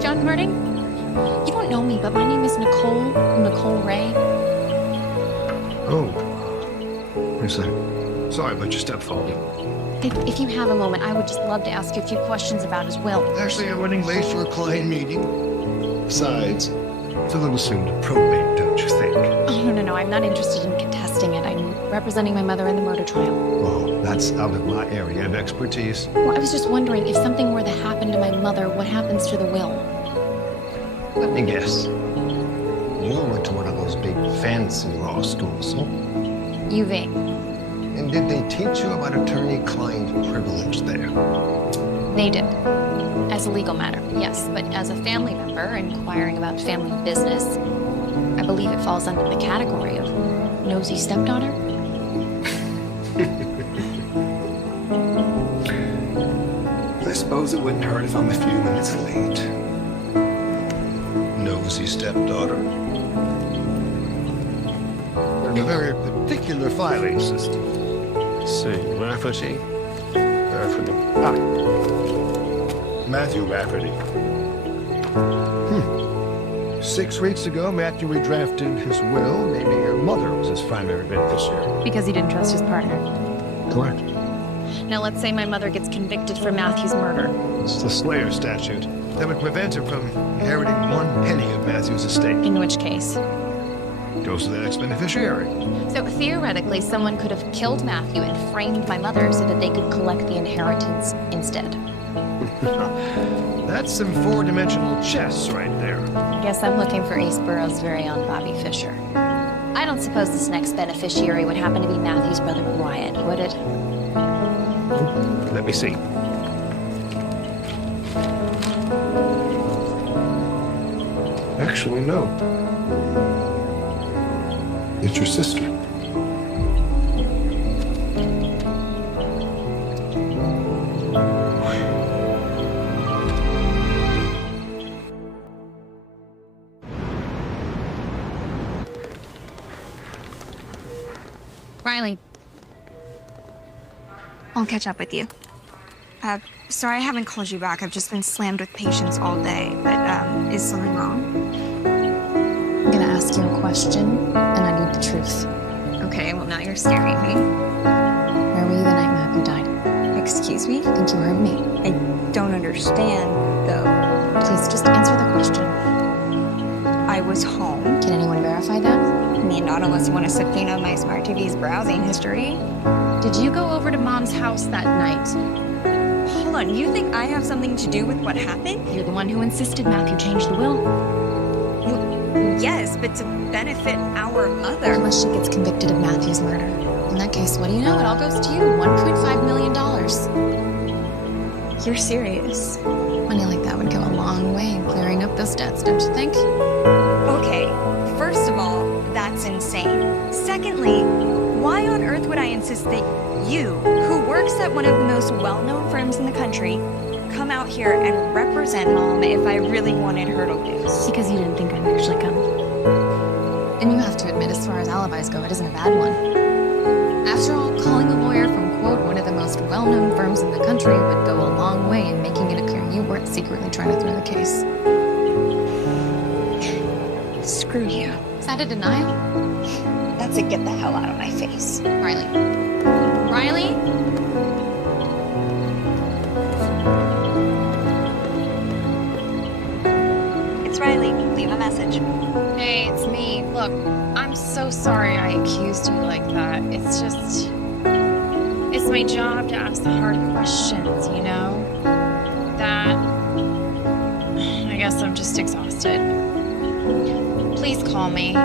John Harding? You don't know me, but my name is Nicole Ray. Oh. Wait a second. Sorry about your stepfather. If you have a moment, I would just love to ask you a few questions about his will. Actually, I'm running late for a client meeting. Besides, it's a little soon to probate, don't you think? Oh, no. I'm not interested in contesting it. I'm representing my mother in the murder trial. Oh, that's out of my area of expertise. Well, I was just wondering, if something were to happen to my mother, what happens to the will? Let me guess. You went to one of those big fancy law schools, huh? UV. And did they teach you about attorney-client privilege there? They did. As a legal matter, yes. But as a family member inquiring about family business, I believe it falls under the category of nosy stepdaughter. I suppose it wouldn't hurt if I'm a few minutes late. Nosy stepdaughter. A very particular filing system. Let's see, Rafferty. Ah, Matthew Rafferty. 6 weeks ago, Matthew redrafted his will, naming your mother was his primary beneficiary. Because he didn't trust his partner. Correct. Now let's say my mother gets convicted for Matthew's murder. It's the Slayer statute that would prevent her from inheriting 1 penny of Matthew's estate. In which case? Goes to the next beneficiary. So theoretically, someone could have killed Matthew and framed my mother so that they could collect the inheritance instead. That's some 4-dimensional chess right there. I guess I'm looking for East Borough's very own Bobby Fischer. I don't suppose this next beneficiary would happen to be Matthew's brother Wyatt, would it? Let me see. Actually, no. It's your sister. Riley. I'll catch up with you. Sorry I haven't called you back. I've just been slammed with patients all day. But, is something wrong? I'm gonna ask question, and I need the truth. Okay, well now you're scaring me. Where were you the night Matthew died? Excuse me? I think you heard me. I don't understand, though. Please, just answer the question. I was home. Can anyone verify that? I mean, not unless you want to subpoena my smart TV's browsing history. Did you go over to Mom's house that night? Hold on, you think I have something to do with what happened? You're the one who insisted Matthew change the will. Well, yes, but to benefit our mother. Unless she gets convicted of Matthew's murder. In that case, what do you know? It all goes to you. $1.5 million. You're serious? Money like that would go a long way in clearing up those debts, don't you think? Okay, first of all, that's insane. Secondly, why on earth would I insist that you, who works at one of the most well-known firms in the country, come out here and represent Mom if I really wanted her to lose? Because you didn't think I'd actually come. And you have to admit, as far as alibis go, it isn't a bad one. After all, calling a lawyer from, quote, one of the most well-known firms in the country would go a long way in making it appear you weren't secretly trying to throw the case. Screw you. Is that a denial? That's a get the hell out of my face. Riley. Riley? It's Riley. Leave a message. Hey, it's me. Look, I'm so sorry I accused you like that. It's just... It's my job to ask the hard questions, you know? That... I guess I'm just exhausted. Please call me.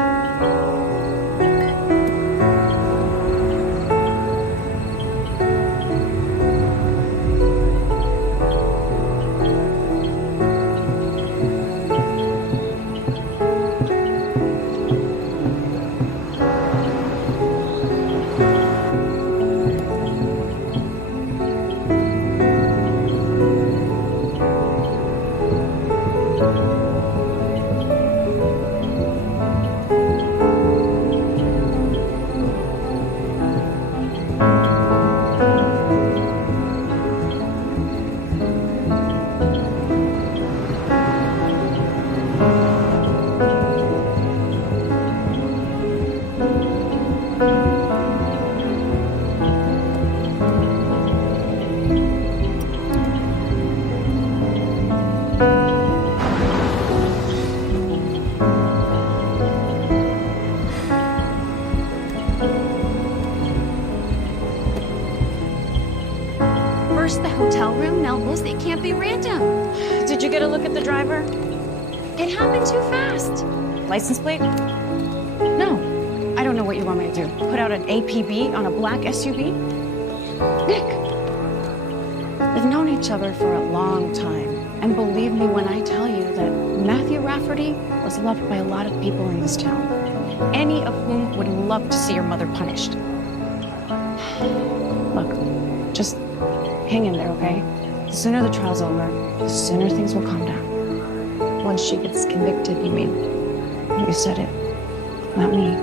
First the hotel room, now this. It can't be random. Did you get a look at the driver? It happened too fast. License plate? No. I don't know what you want me to do. Put out an APB on a black SUV? Nick! We've known each other for a long time. And believe me when I tell you that Matthew Rafferty was loved by a lot of people in this town. Any of whom would love to see your mother punished. Look, just hang in there, okay? The sooner the trial's over, the sooner things will calm down. Once she gets convicted, you mean? You said it, not me.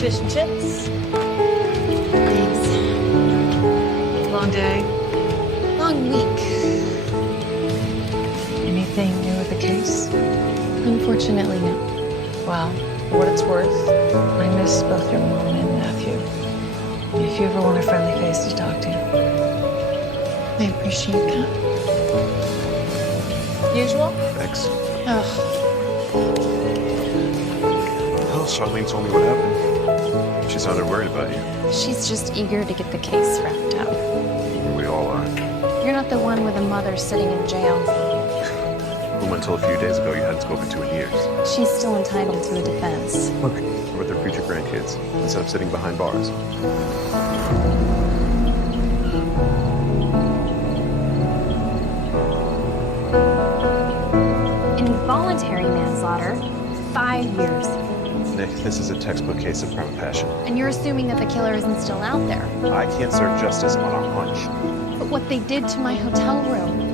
Fish and chips? Thanks. Long day? Long week. Anything new with the case? Unfortunately, no. Well, for what it's worth, I miss both your mom and Matthew. If you ever want a friendly face to talk to. I appreciate that. Usual? Thanks. Ugh. Well, Charlene told me what happened. She sounded worried about you. She's just eager to get the case wrapped up. We all are. You're not the one with a mother sitting in jail. Who until a few days ago you hadn't spoken to in years. She's still entitled to a defense. Look, we're with their future grandkids instead of sitting behind bars. Involuntary manslaughter, 5 years. Nick, this is a textbook case of crime of passion. And you're assuming that the killer isn't still out there. I can't serve justice on a hunch. But what they did to my hotel room.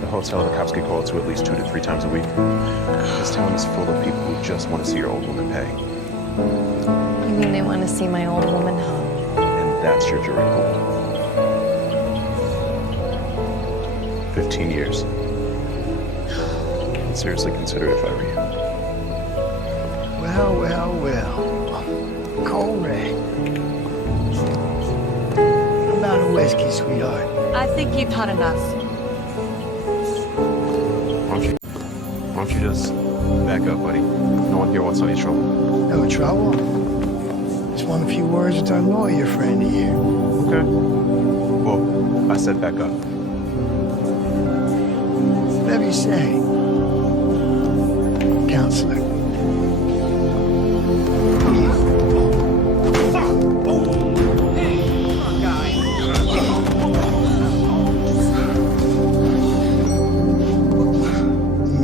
The hotel the cops get called to at least 2 to 3 times a week. This town is full of people who just want to see your old woman pay. You mean they want to see my old woman hung? And That's your jury pool. 15 years. I'd seriously consider it if I were you. Well, well, well. Nicole Ray. How about a whiskey, sweetheart? I think you've had enough. Why don't you just back up, buddy? No one here wants any trouble. No trouble? Just want a few words with our lawyer friend here. Okay. Well, I said back up. Whatever you say. Counselor.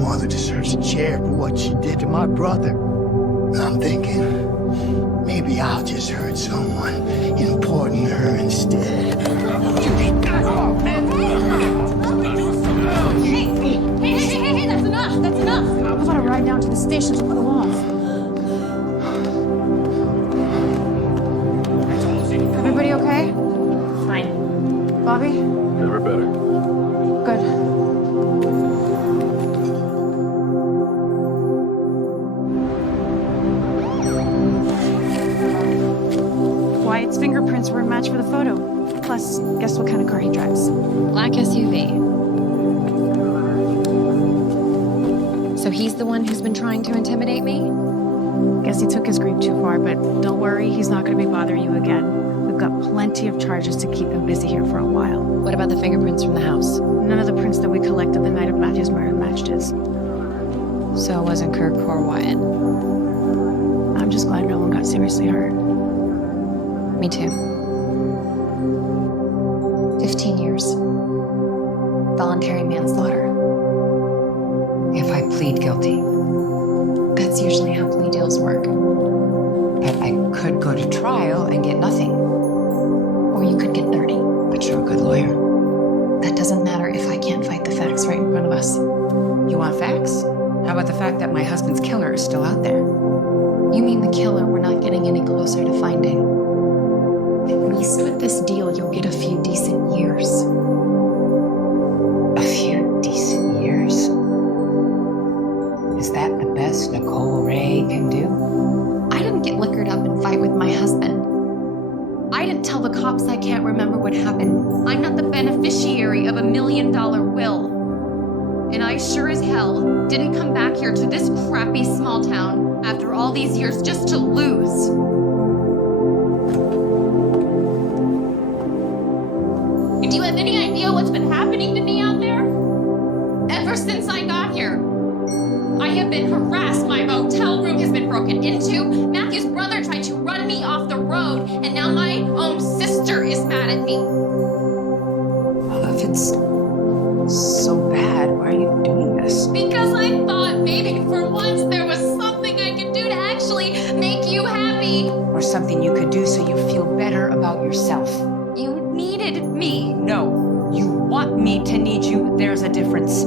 Mother deserves a chair for what she did to my brother. I'm thinking, maybe I'll just hurt someone important to her instead. Hey, that's enough. That's enough. How about a ride down to the station to cool off? Everybody okay? Fine. Bobby? Never better. Good. Wyatt's fingerprints were a match for the photo. Plus, guess what kind of car he drives? Black SUV. So he's the one who's been trying to intimidate me? Guess he took his grief too far, but don't worry, he's not going to be bothering you again. We've got plenty of charges to keep him busy here for a while. What about the fingerprints from the house? None of the prints that we collected the night of Matthew's murder matched his. So it wasn't Kirk or Wyatt. I'm just glad no one got seriously hurt. Me too. 15 years. Voluntary manslaughter. If I plead guilty. That's usually how plea deals work. But I could go to trial and get nothing. Or you could get 30. But you're a good lawyer. That doesn't matter if I can't fight the facts right in front of us. You want facts? How about the fact that my husband's killer is still out there? You mean the killer we're not getting any closer to finding? At least with this deal, you'll get a few decent years. A few decent years? Is that the best Nicole Ray can do? I didn't get liquored up and fight with my husband. I didn't tell the cops I can't remember what happened. I'm not the beneficiary of $1 million will. And I sure as hell didn't come back here to this crappy small town after all these years just to lose. Do you have any idea what's been happening to me out there? Ever since I got here, I have been harassed. My motel room has been broken into. Matthew's brother tried to run me off the road, and now my own sister is mad at me. Well, if it's so bad, why are you doing this? Because I thought maybe for once there was something I could do to actually make you happy. Or something you could do so you feel better about yourself. You needed me. No, you want me to need you. There's a difference.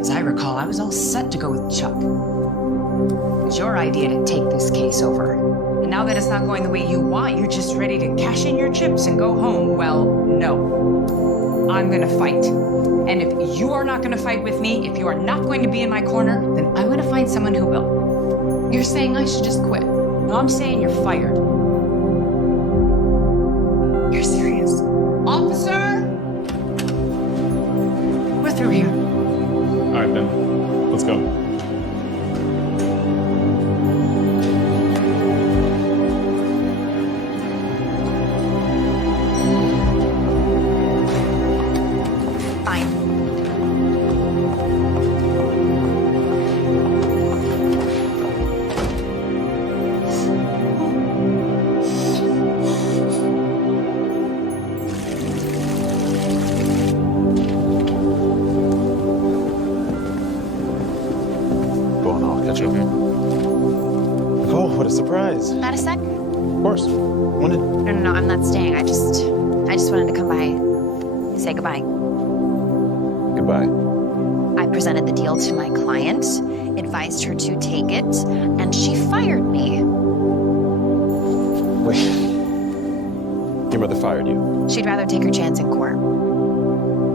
As I recall, I was all set to go with Chuck. It was your idea to take this case over. And now that it's not going the way you want, you're just ready to cash in your chips and go home. Well, no. I'm gonna fight. And if you are not gonna fight with me, if you are not going to be in my corner, then I'm gonna find someone who will. You're saying I should just quit? No, I'm saying you're fired. You're serious? Officer! We're through here. All right, Ben. Let's go. Fine. Catch you up here. Nicole, what a surprise. Not a sec. Of course. When did... No, I'm not staying. I just wanted to come by, say goodbye. Goodbye. I presented the deal to my client, advised her to take it, and she fired me. Wait. mother fired you. She'd rather take her chance in court.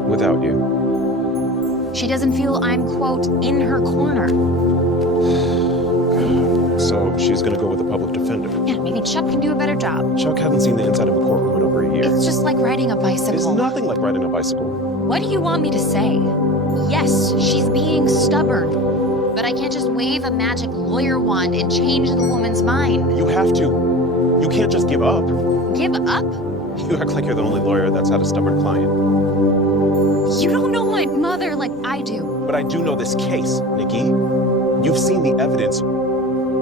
Without you. She doesn't feel I'm, quote, in her corner. So she's gonna go with a public defender. Yeah, maybe Chuck can do a better job. Chuck hasn't seen the inside of a courtroom in over a year. It's just like riding a bicycle. It's nothing like riding a bicycle. What do you want me to say? Yes, she's being stubborn. But I can't just wave a magic lawyer wand and change the woman's mind. You have to. You can't just give up. Give up? You act like you're the only lawyer that's had a stubborn client. You don't know my mother like I do. But I do know this case, Nikki. You've seen the evidence.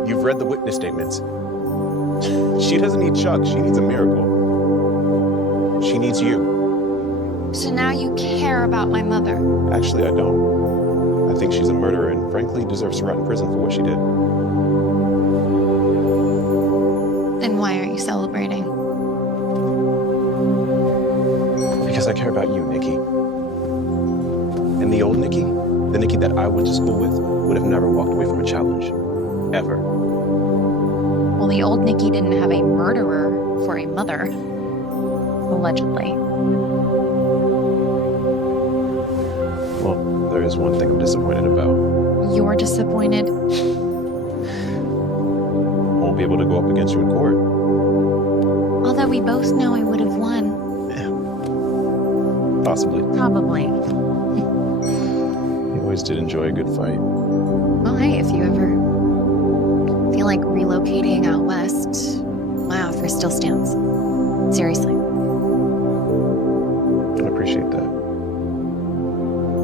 You've read the witness statements. She doesn't need Chuck. She needs a miracle. She needs you. So now you care about my mother. Actually, I don't. I think she's a murderer and frankly deserves to rot in prison for what she did. Then why aren't you celebrating? Because I care about you, Nikki. And the old Nikki, the Nikki that I went to school with, would have never walked away from a challenge. Ever. Well, the old Nikki didn't have a murderer for a mother. Allegedly. Well, there is one thing I'm disappointed about. You're disappointed? Won't be able to go up against you in court. Although we both know I would have won. Possibly. Probably. You always did enjoy a good fight. Well, hey, if you ever feel like relocating out west, my offer still stands. Seriously. I appreciate that.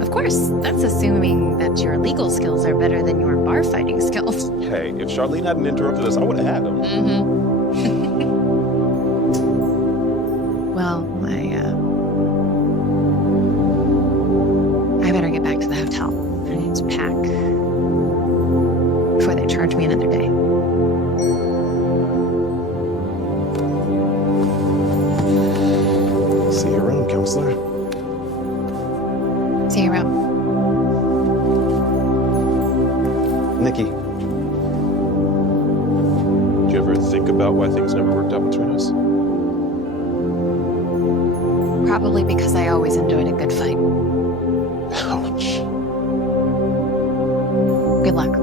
Of course, that's assuming that your legal skills are better than your bar fighting skills. Hey, if Charlene hadn't interrupted us, I would have had them. Well, I better get back to the hotel. I need to pack before they charge me another day. See you around, counselor. See you around. Nikki, did you ever think about why things never worked out between us? Probably because I always enjoyed a good fight. Ouch. Good luck.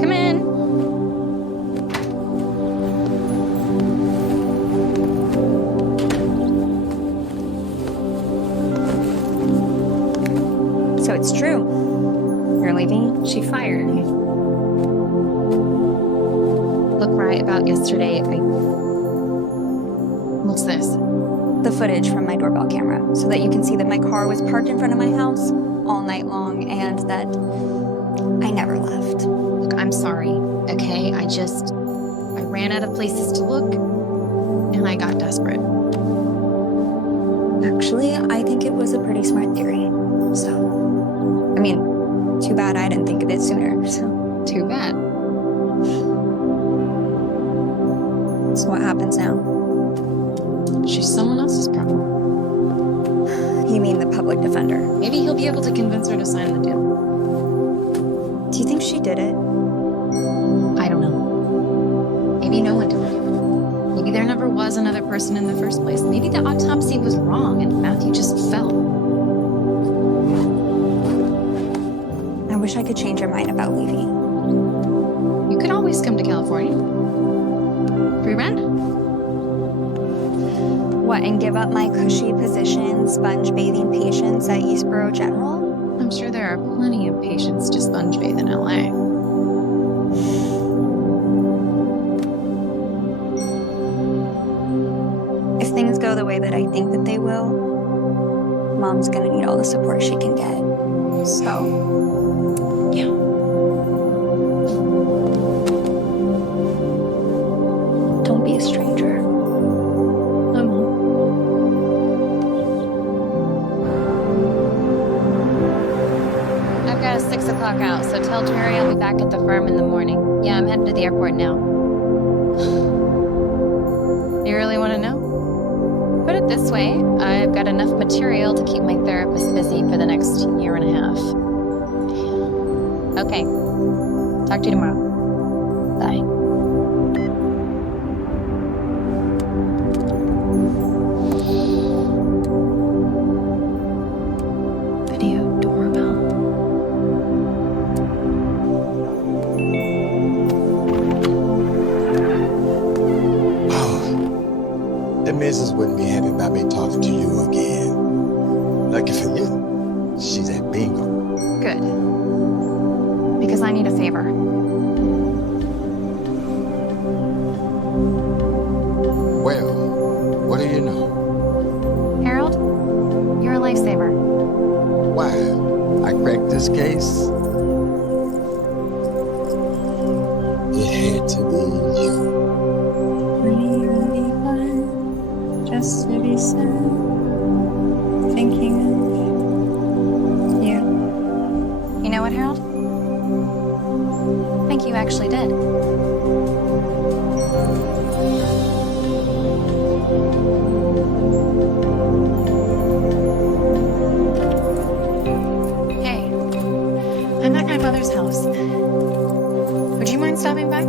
Come in. So it's true. You're leaving? She fired me. Look, right about yesterday, What's this? The footage from my doorbell camera, so that you can see that my car was parked in front of my house all night long and that I never left. Look, I'm sorry, okay? I ran out of places to look, and I got desperate. Actually, I think it was a pretty smart theory. So, I mean, too bad I didn't think of it sooner. So, too bad. So what happens now? She's someone else's problem. You mean the public defender? Maybe he'll be able to convince her to sign the deal. Do you think she did it? I don't know. Maybe no one did it. Maybe there never was another person in the first place. Maybe the autopsy was wrong and Matthew just fell. I wish I could change your mind about leaving. You could always come to California. Free rent? What, and give up my cushy position sponge bathing patients at Eastboro General? I'm sure there are plenty of patients to sponge bathe in LA. If things go the way that I think that they will, Mom's gonna need all the support she can get. So, yeah. Don't be a stranger. I won't. I've got a 6 o'clock out, so tell Terry I'll be back at the farm in the morning. Yeah, I'm headed to the airport now. You really want to know? Put it this way, I've got enough material to keep my therapist busy for the next year and a half. Okay. Talk to you tomorrow. Bye. Video doorbell. The missus wouldn't be happy about me talking to you again. Lucky for you, she's at bingo. Good. Because I need a favor. Well, what do you know? Harold, you're a lifesaver. Why? I cracked this case. It had to be you. Just to be sad, thinking of you. You know what, Harold? I think you actually did. Hey, I'm at my mother's house. Would you mind stopping by?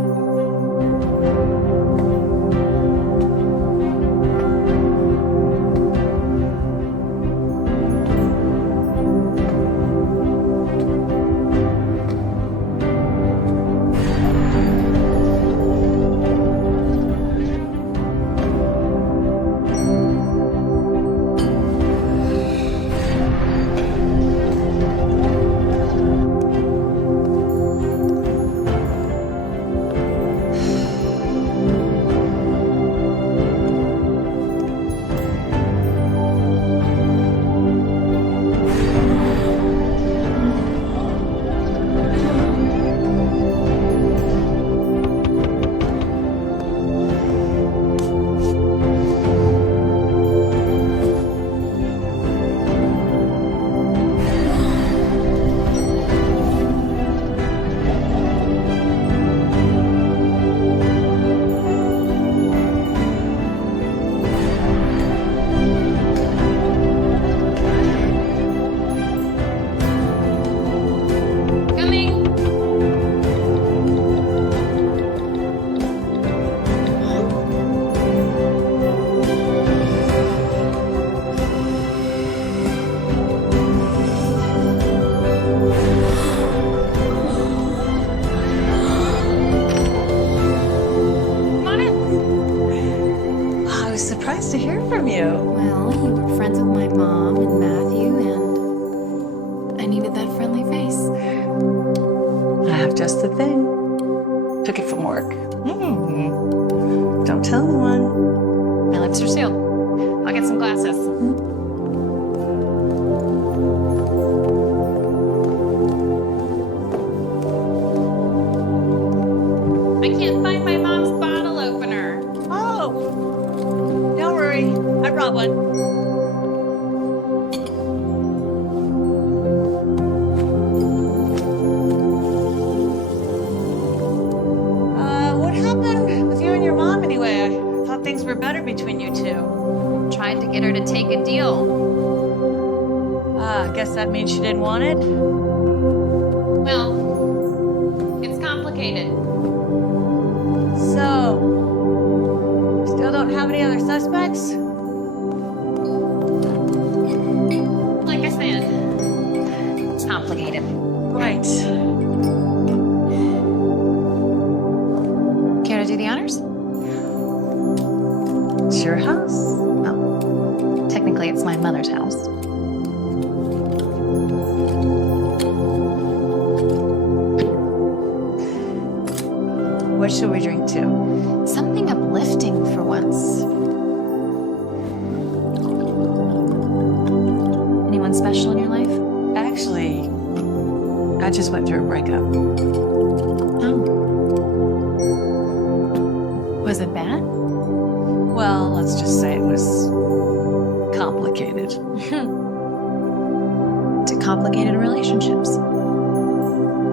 Surprised to hear from you. Well, you were friends with my mom and Matthew, and I needed that friendly face. I have just the thing. Took it from work. Don't tell anyone. My lips are sealed. I'll get some glasses. I can't find my mom's bottle opener. Oh, don't worry. I brought one. What happened with you and your mom anyway? I thought things were better between you two. Tried to get her to take a deal. I guess that means she didn't want it? Well, it's complicated. So, still don't have any other suspects? Like I said, it's complicated. Right. Care to do the honors? It's your house. Well, technically it's my mother's house. What should we drink to? Something uplifting for once. Anyone special in your life? Actually, I just went through a breakup. Oh. Was it bad? Well, let's just say it was complicated. To complicated relationships.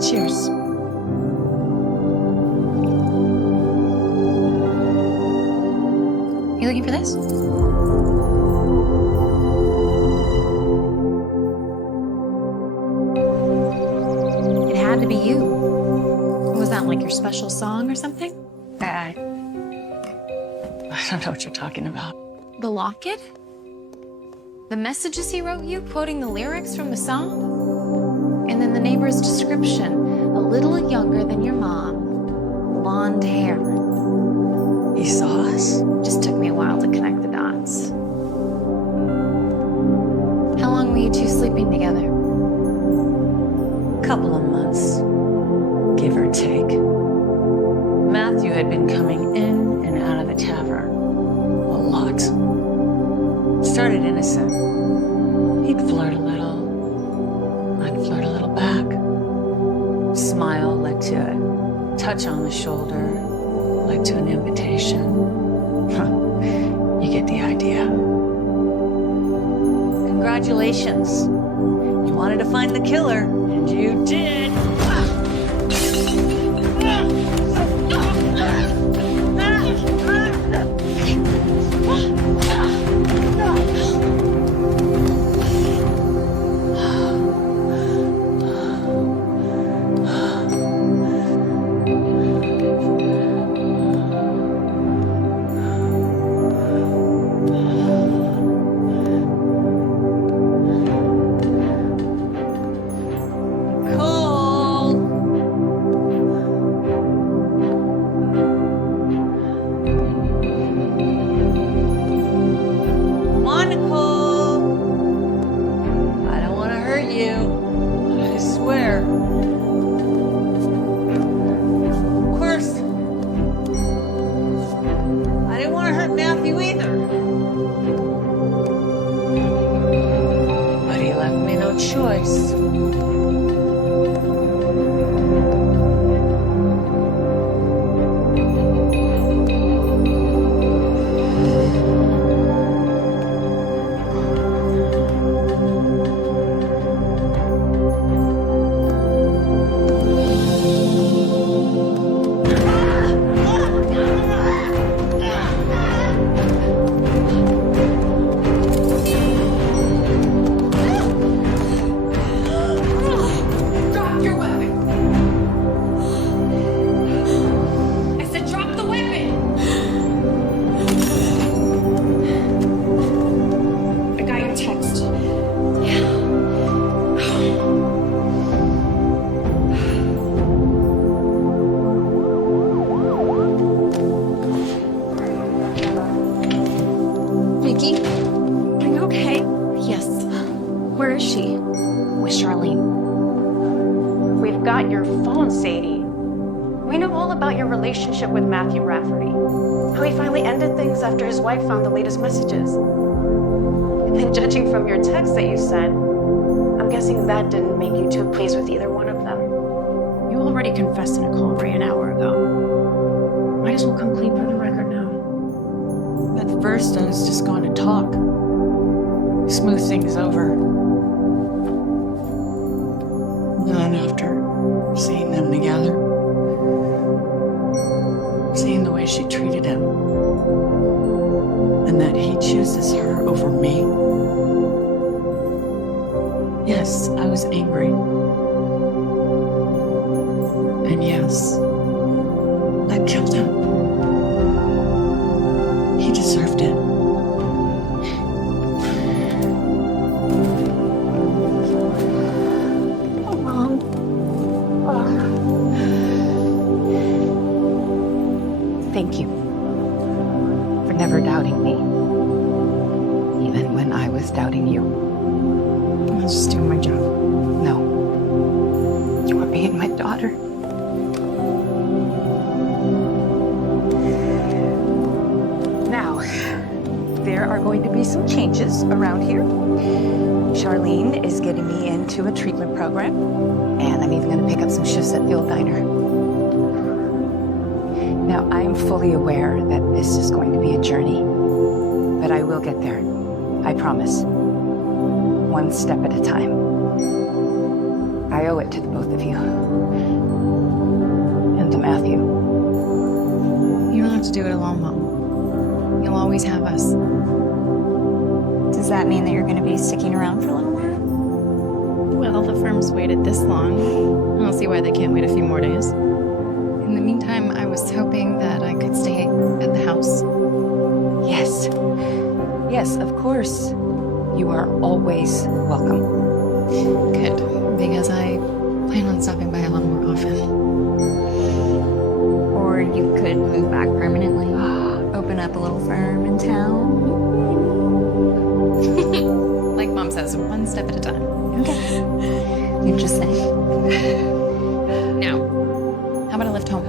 Cheers. You looking for this? your special song or something? I don't know what you're talking about. The locket? The messages he wrote you, quoting the lyrics from the song? And then the neighbor's description, a little younger than your mom, blonde hair. You saw us? Just took me a while to connect the dots. How long were you two sleeping together? Couple of months, give or take. Matthew had been coming in and out of the tavern a lot. Started innocent. He'd flirt a little. I'd flirt a little back. Smile led to a touch on the shoulder, led to an invitation. You get the idea. Congratulations. You wanted to find the killer, and you did. Relationship with Matthew Rafferty. How he finally ended things after his wife found the latest messages. And then judging from your text that you sent, I'm guessing that didn't make you too pleased with either one of them. You already confessed to Nicole Ray an hour ago. Might as well complete for the record now. At first, I was just going to talk. Smooth things over. Then after seeing them together, seeing the way she treated him, and that he chooses her over me. Yes, I was angry. And yes, I killed him. He deserved it. Oh, Mom. Thank you for never doubting me, even when I was doubting you. I was just doing my job. No. You were being my daughter. Now, there are going to be some changes around here. Charlene is getting me into a treatment program, and I'm even going to pick up some shifts at the old diner. Now, I'm fully aware that this is going to be a journey, but I will get there. I promise. One step at a time. I owe it to the both of you. And to Matthew. You don't have to do it alone, Mom. You'll always have us. Does that mean that you're going to be sticking around for a little while? Well, the firm's waited this long. I don't see why they can't wait a few more days. In the meantime, I was hoping that I could stay at the house. Yes. Yes, of course. You are always welcome. Good, because I plan on stopping by a lot more often. Or you could move back permanently, open up a little firm in town. Like Mom says, one step at a time. Okay. You're just saying. Now, how about a lift home?